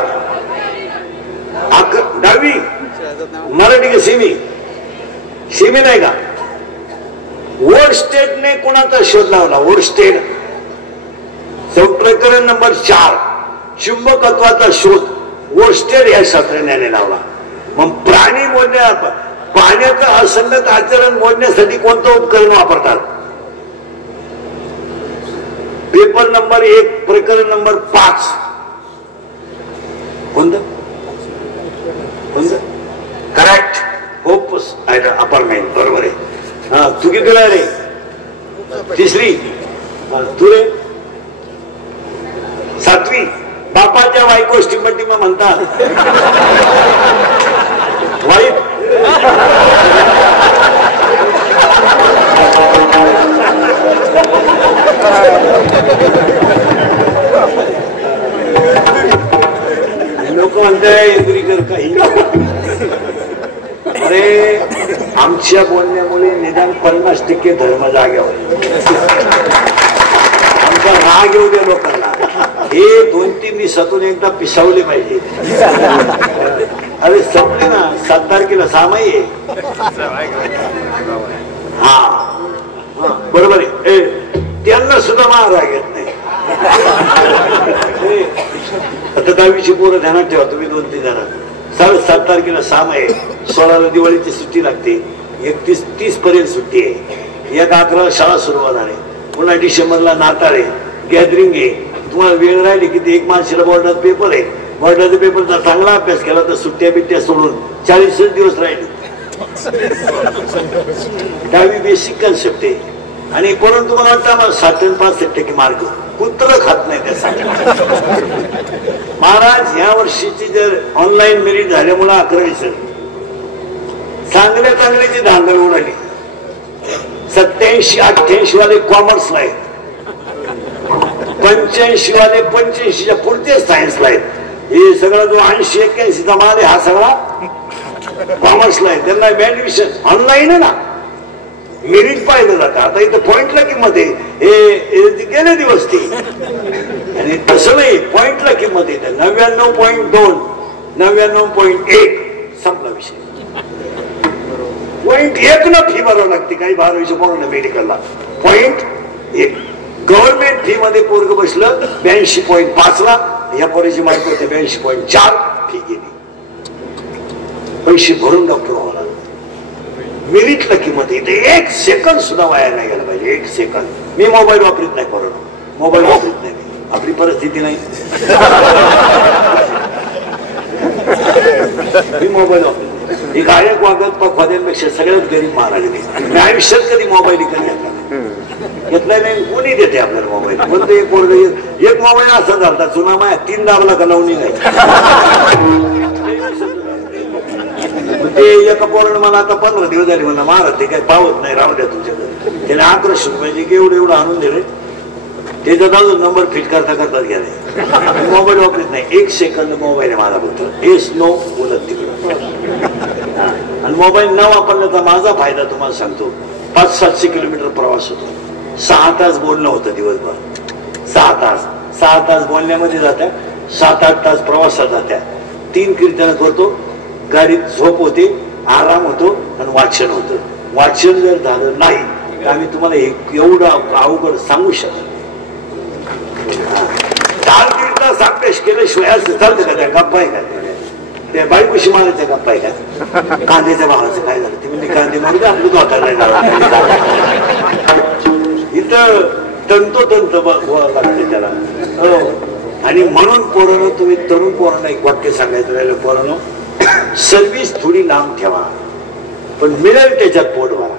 10वी मराठी का? शिमी नाही का? वोरस्टेडने कोणाचा शोध लावला? वोरस्टेड. प्रकरण नंबर 4, चुंबकत्वाचा शोध वोरस्टेड या शास्त्रज्ञाने लावला. मग प्राणी मोजण्या, पाण्याचं असंगत आचरण मोजण्यासाठी कोणतं उपकरण वापरतात? पेपर नंबर 1, प्रकरण नंबर 5. कोणतं? करेक्ट. Hopes apartment. बरोबर आहे. तू कितीला रे? 3री. तू रे? 7वी. बापाच्या वाईकोष्टी मध्ये मग म्हणतात वाईट. लोक म्हणताय काही. अरे आमच्या बोलण्यामुळे निदान 50% धर्म जाग्यावर. आमचा राग येऊ दे लोकांना. हे 2-3 दिवसातून एकदा पिसावले पाहिजे. अरे संपले ना. 7 तारखेला 6 माही आहे. हा बरोबर आहे. त्यांना सुद्धा महाराग येत नाही. आता 10वीची पोरं ध्यानात ठेवा तुम्ही. 2-3 जण 7 तारखेला साम आहे, 16ला दिवाळीची सुट्टी लागते, 31-30 पर्यंत सुट्टी आहे, 1-11 शाळा सुरू होणार आहे, पुन्हा डिसेंबरला नाताळ आहे, गॅदरिंग आहे. तुम्हाला वेळ राहिली की 1 मार्चला बोर्डात पेपर आहे, बोर्डाचा पेपरचा चांगला अभ्यास केला तर सुट्ट्या बिट्ट्या सोडून 40 दिवस राहिले. 10वी बेसिक कन्सेप्ट आहे. आणि परंतु तुम्हाला वाटतं आम्हाला 65% मार्क कुत्र खात नाही त्या महाराज. या वर्षीची जर ऑनलाईन मेरिट झाल्यामुळे 11वी चांगल्याची धांदल उडाली. 87-88 वाले कॉमर्सला आहेत, 85 वाले 85च्या पुढचे सायन्सला आहेत. हे सगळा जो 80-81चा माल आहे हा सगळा कॉमर्सला आहे. त्यांना ऍडमिशन ऑनलाईन आहे ना, मेरिट पाहिलं जातं. आता इथं पॉइंटला किंमत आहे, हे गेले दिवस ते. आणि तसं नाही, पॉइंटला किंमत येते. 99.2 99.1 संपला विषय. .1 ना फी भरावं लागते काही 12वीच्या पोरांना मेडिकलला. .1 गव्हर्नमेंट फी मध्ये पोरग बसलं 82.5ला, या पोराची माहिती होते 82.4 फी गेली. पैसे भरून डॉक्टर व्हावं लागलं. मेरिटला किंमत येते. 1 सेकंद सुद्धा वाया नाही गेला पाहिजे. 1 सेकंद. मी मोबाईल वापरत नाही, पोरांनो मोबाईल वापरत नाही. आपली परिस्थिती नाही, मी मोबाईल वापरत. ही गायक वागत पखवाद्यांपेक्षा सगळ्यात गरीब महाराज. मी आयुष्यात कधी मोबाईल घेतलाय नाही. कोणी देते आपल्याला मोबाईल? पण ते एक मोबाईल असा झाला चुना माया 3 दाबला का लावून नाही. ते एका पोरानं मला आता 15 दिवस झाले म्हणा, महाराज ते काही पावत नाही, राहू द्या तुमच्याकडे. त्याने 1100 रुपयाचे एवढं आणून दिले. त्याच्यात अजून नंबर फिट करता गेला. मोबाईल वापरत नाही. 1 सेकंद मोबाईल आहे माझा फक्त. एस नो बोलत तिकडं. आणि मोबाईल न वापरण्याचा माझा फायदा तुम्हाला सांगतो. 500-700 किलोमीटर प्रवास होतो. 6 तास बोलणं होतं दिवसभर. 6 तास बोलण्यामध्ये जात्या, 7-8 तास प्रवासात जात्या. 3 कीर्तन करतो, गाडीत झोप होते, आराम होतो आणि वाचन होतं. वाचन जर झालं नाही तर आम्ही तुम्हाला एवढं अवघड सांगू शकतो. 4-3 तास अभ्यास केल्याशिवाय असं चालतं का? त्या गप्पा आहे का? त्या बायकोशी मारायच्या गप्पा आहे का? कांद्याच्या भावाचं काय झालं? तुम्ही कांदे मारले आपलं धोका नाही झाला. इथं तंतोतंत लागते त्याला. आणि म्हणून पोरांनो, तुम्ही तरुण पोरांना एक वाक्य सांगायचं राहिलं, पोरांनो सर्व्हिस थोडी लांब ठेवा, पण मिळेल त्याच्यात पोट भरा.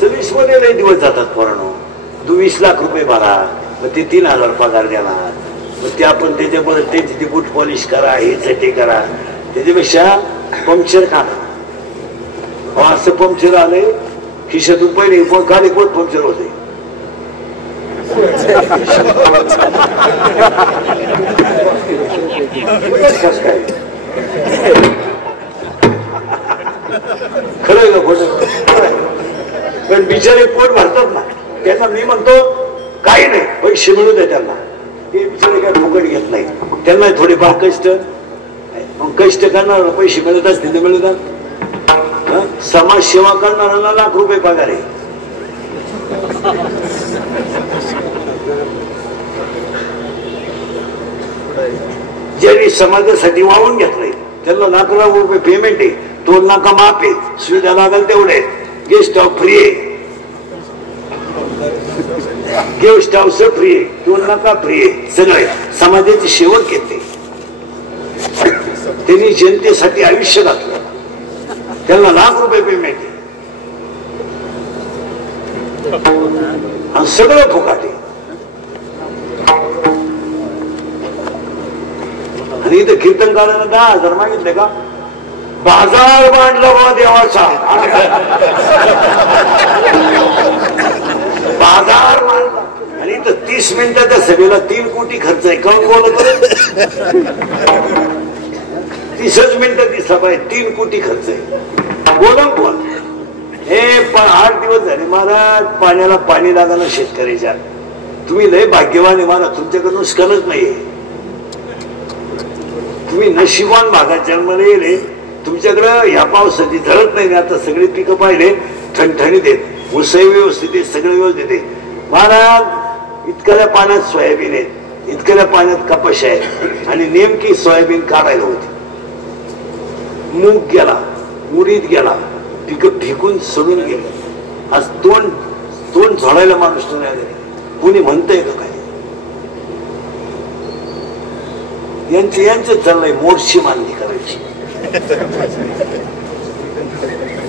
सर्व्हिस मध्ये लई दिवस जातात पोरांनो. 20 लाख रुपये भरा, मग ते 3000 पगार देणार. मग ते आपण त्याच्याबरोबर त्यांची बूट पॉलिश करा, हे ते करा. त्याच्यापेक्षा पंक्चर काढा. असं पंक्चर आले खिशातून पहिले गाडी कोण पंक्चर होते. काय खरं का खोटं? पण बिचारे पोट भरतात ना, त्यांना मी म्हणतो काही नाही, पैसे मिळू दे त्यांना. ते बिचारे काय फुकट घेत नाही. त्यांना थोडेफार कष्ट, मग कष्ट करणार पैसे मिळत असतील तर मिळतात. समाजसेवा करणाऱ्यांना लाख रुपये पगार आहे. ज्यांनी समाजासाठी वाहून घेतलंय त्यांना लाख रुपये पेमेंट आहे. टोल नाका माफ आहे, सुविधा लागेल तेवढे. गेस्ट हाऊस फ्री आहे, गेस्ट हाऊस फ्री आहे, टोल नाका फ्री आहे. सगळे समाजाची सेवक येते. त्यांनी जनतेसाठी आयुष्य घातलं, त्यांना लाख रुपये पेमेंट आहे. आणि सगळं फुकाट आहे. आणि इथं कीर्तनकारांना 10,000 मागितले का? बाजार मांडला बा देवाचा. बाजार मांडला. आणि इथं 30 मिनिटाच्या सभेला 3 कोटी खर्च आहे. कोण बोलत? 30 मिनिटाची सभा आहे, 3 कोटी खर्च आहे. बोला कोण? हे 8 दिवस झाले महाराज पाण्याला पाणी लागलं शेतकऱ्याच्या. तुम्ही लय भाग्यवान आहे महाराज, तुमच्याकडे नुकसानच नाहीये. तुम्ही नशिबान भागात जन्माला येले. तुमच्याकडं ह्या पावसाची झळत नाही. आता सगळे पिकं पाहिले ठणठणीत आहेत, ऊसही व्यवस्थित आहे, सगळं व्यवस्थित आहे. महाराज इतक्या पाण्यात सोयाबीन आहे, इतक्या पाण्यात कपाशी आहे. आणि नेमकी सोयाबीन काढायला होती. मूग गेला, उडीद गेला, पिकं फेकून सोडून गेलं. आज तोंड झोडायला माणूस नाही. कुणी म्हणतंय का काय? यांचं चाललंय मोर्ची मांडणी करायची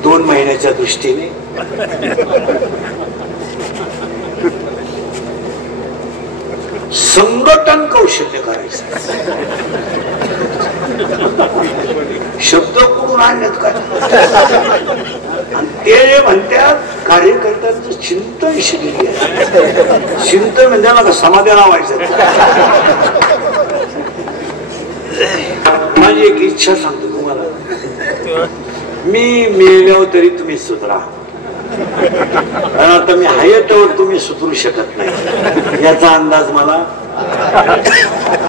2 महिन्याच्या दृष्टीने. संघटन कौशल्य करायचं. शब्द कुठून आणण्यात काय? आणि ते जे म्हणतात कार्यकर्त्यांचं चिंतन शिकले. चिंतन म्हणजे नका समाधान व्हायचं. माझी एक इच्छा सांगतो तुम्हाला, मी मेल्यावर तरी तुम्ही सुधरा. आता मी आहे तर तुम्ही सुधरू शकत नाही याचा अंदाज मला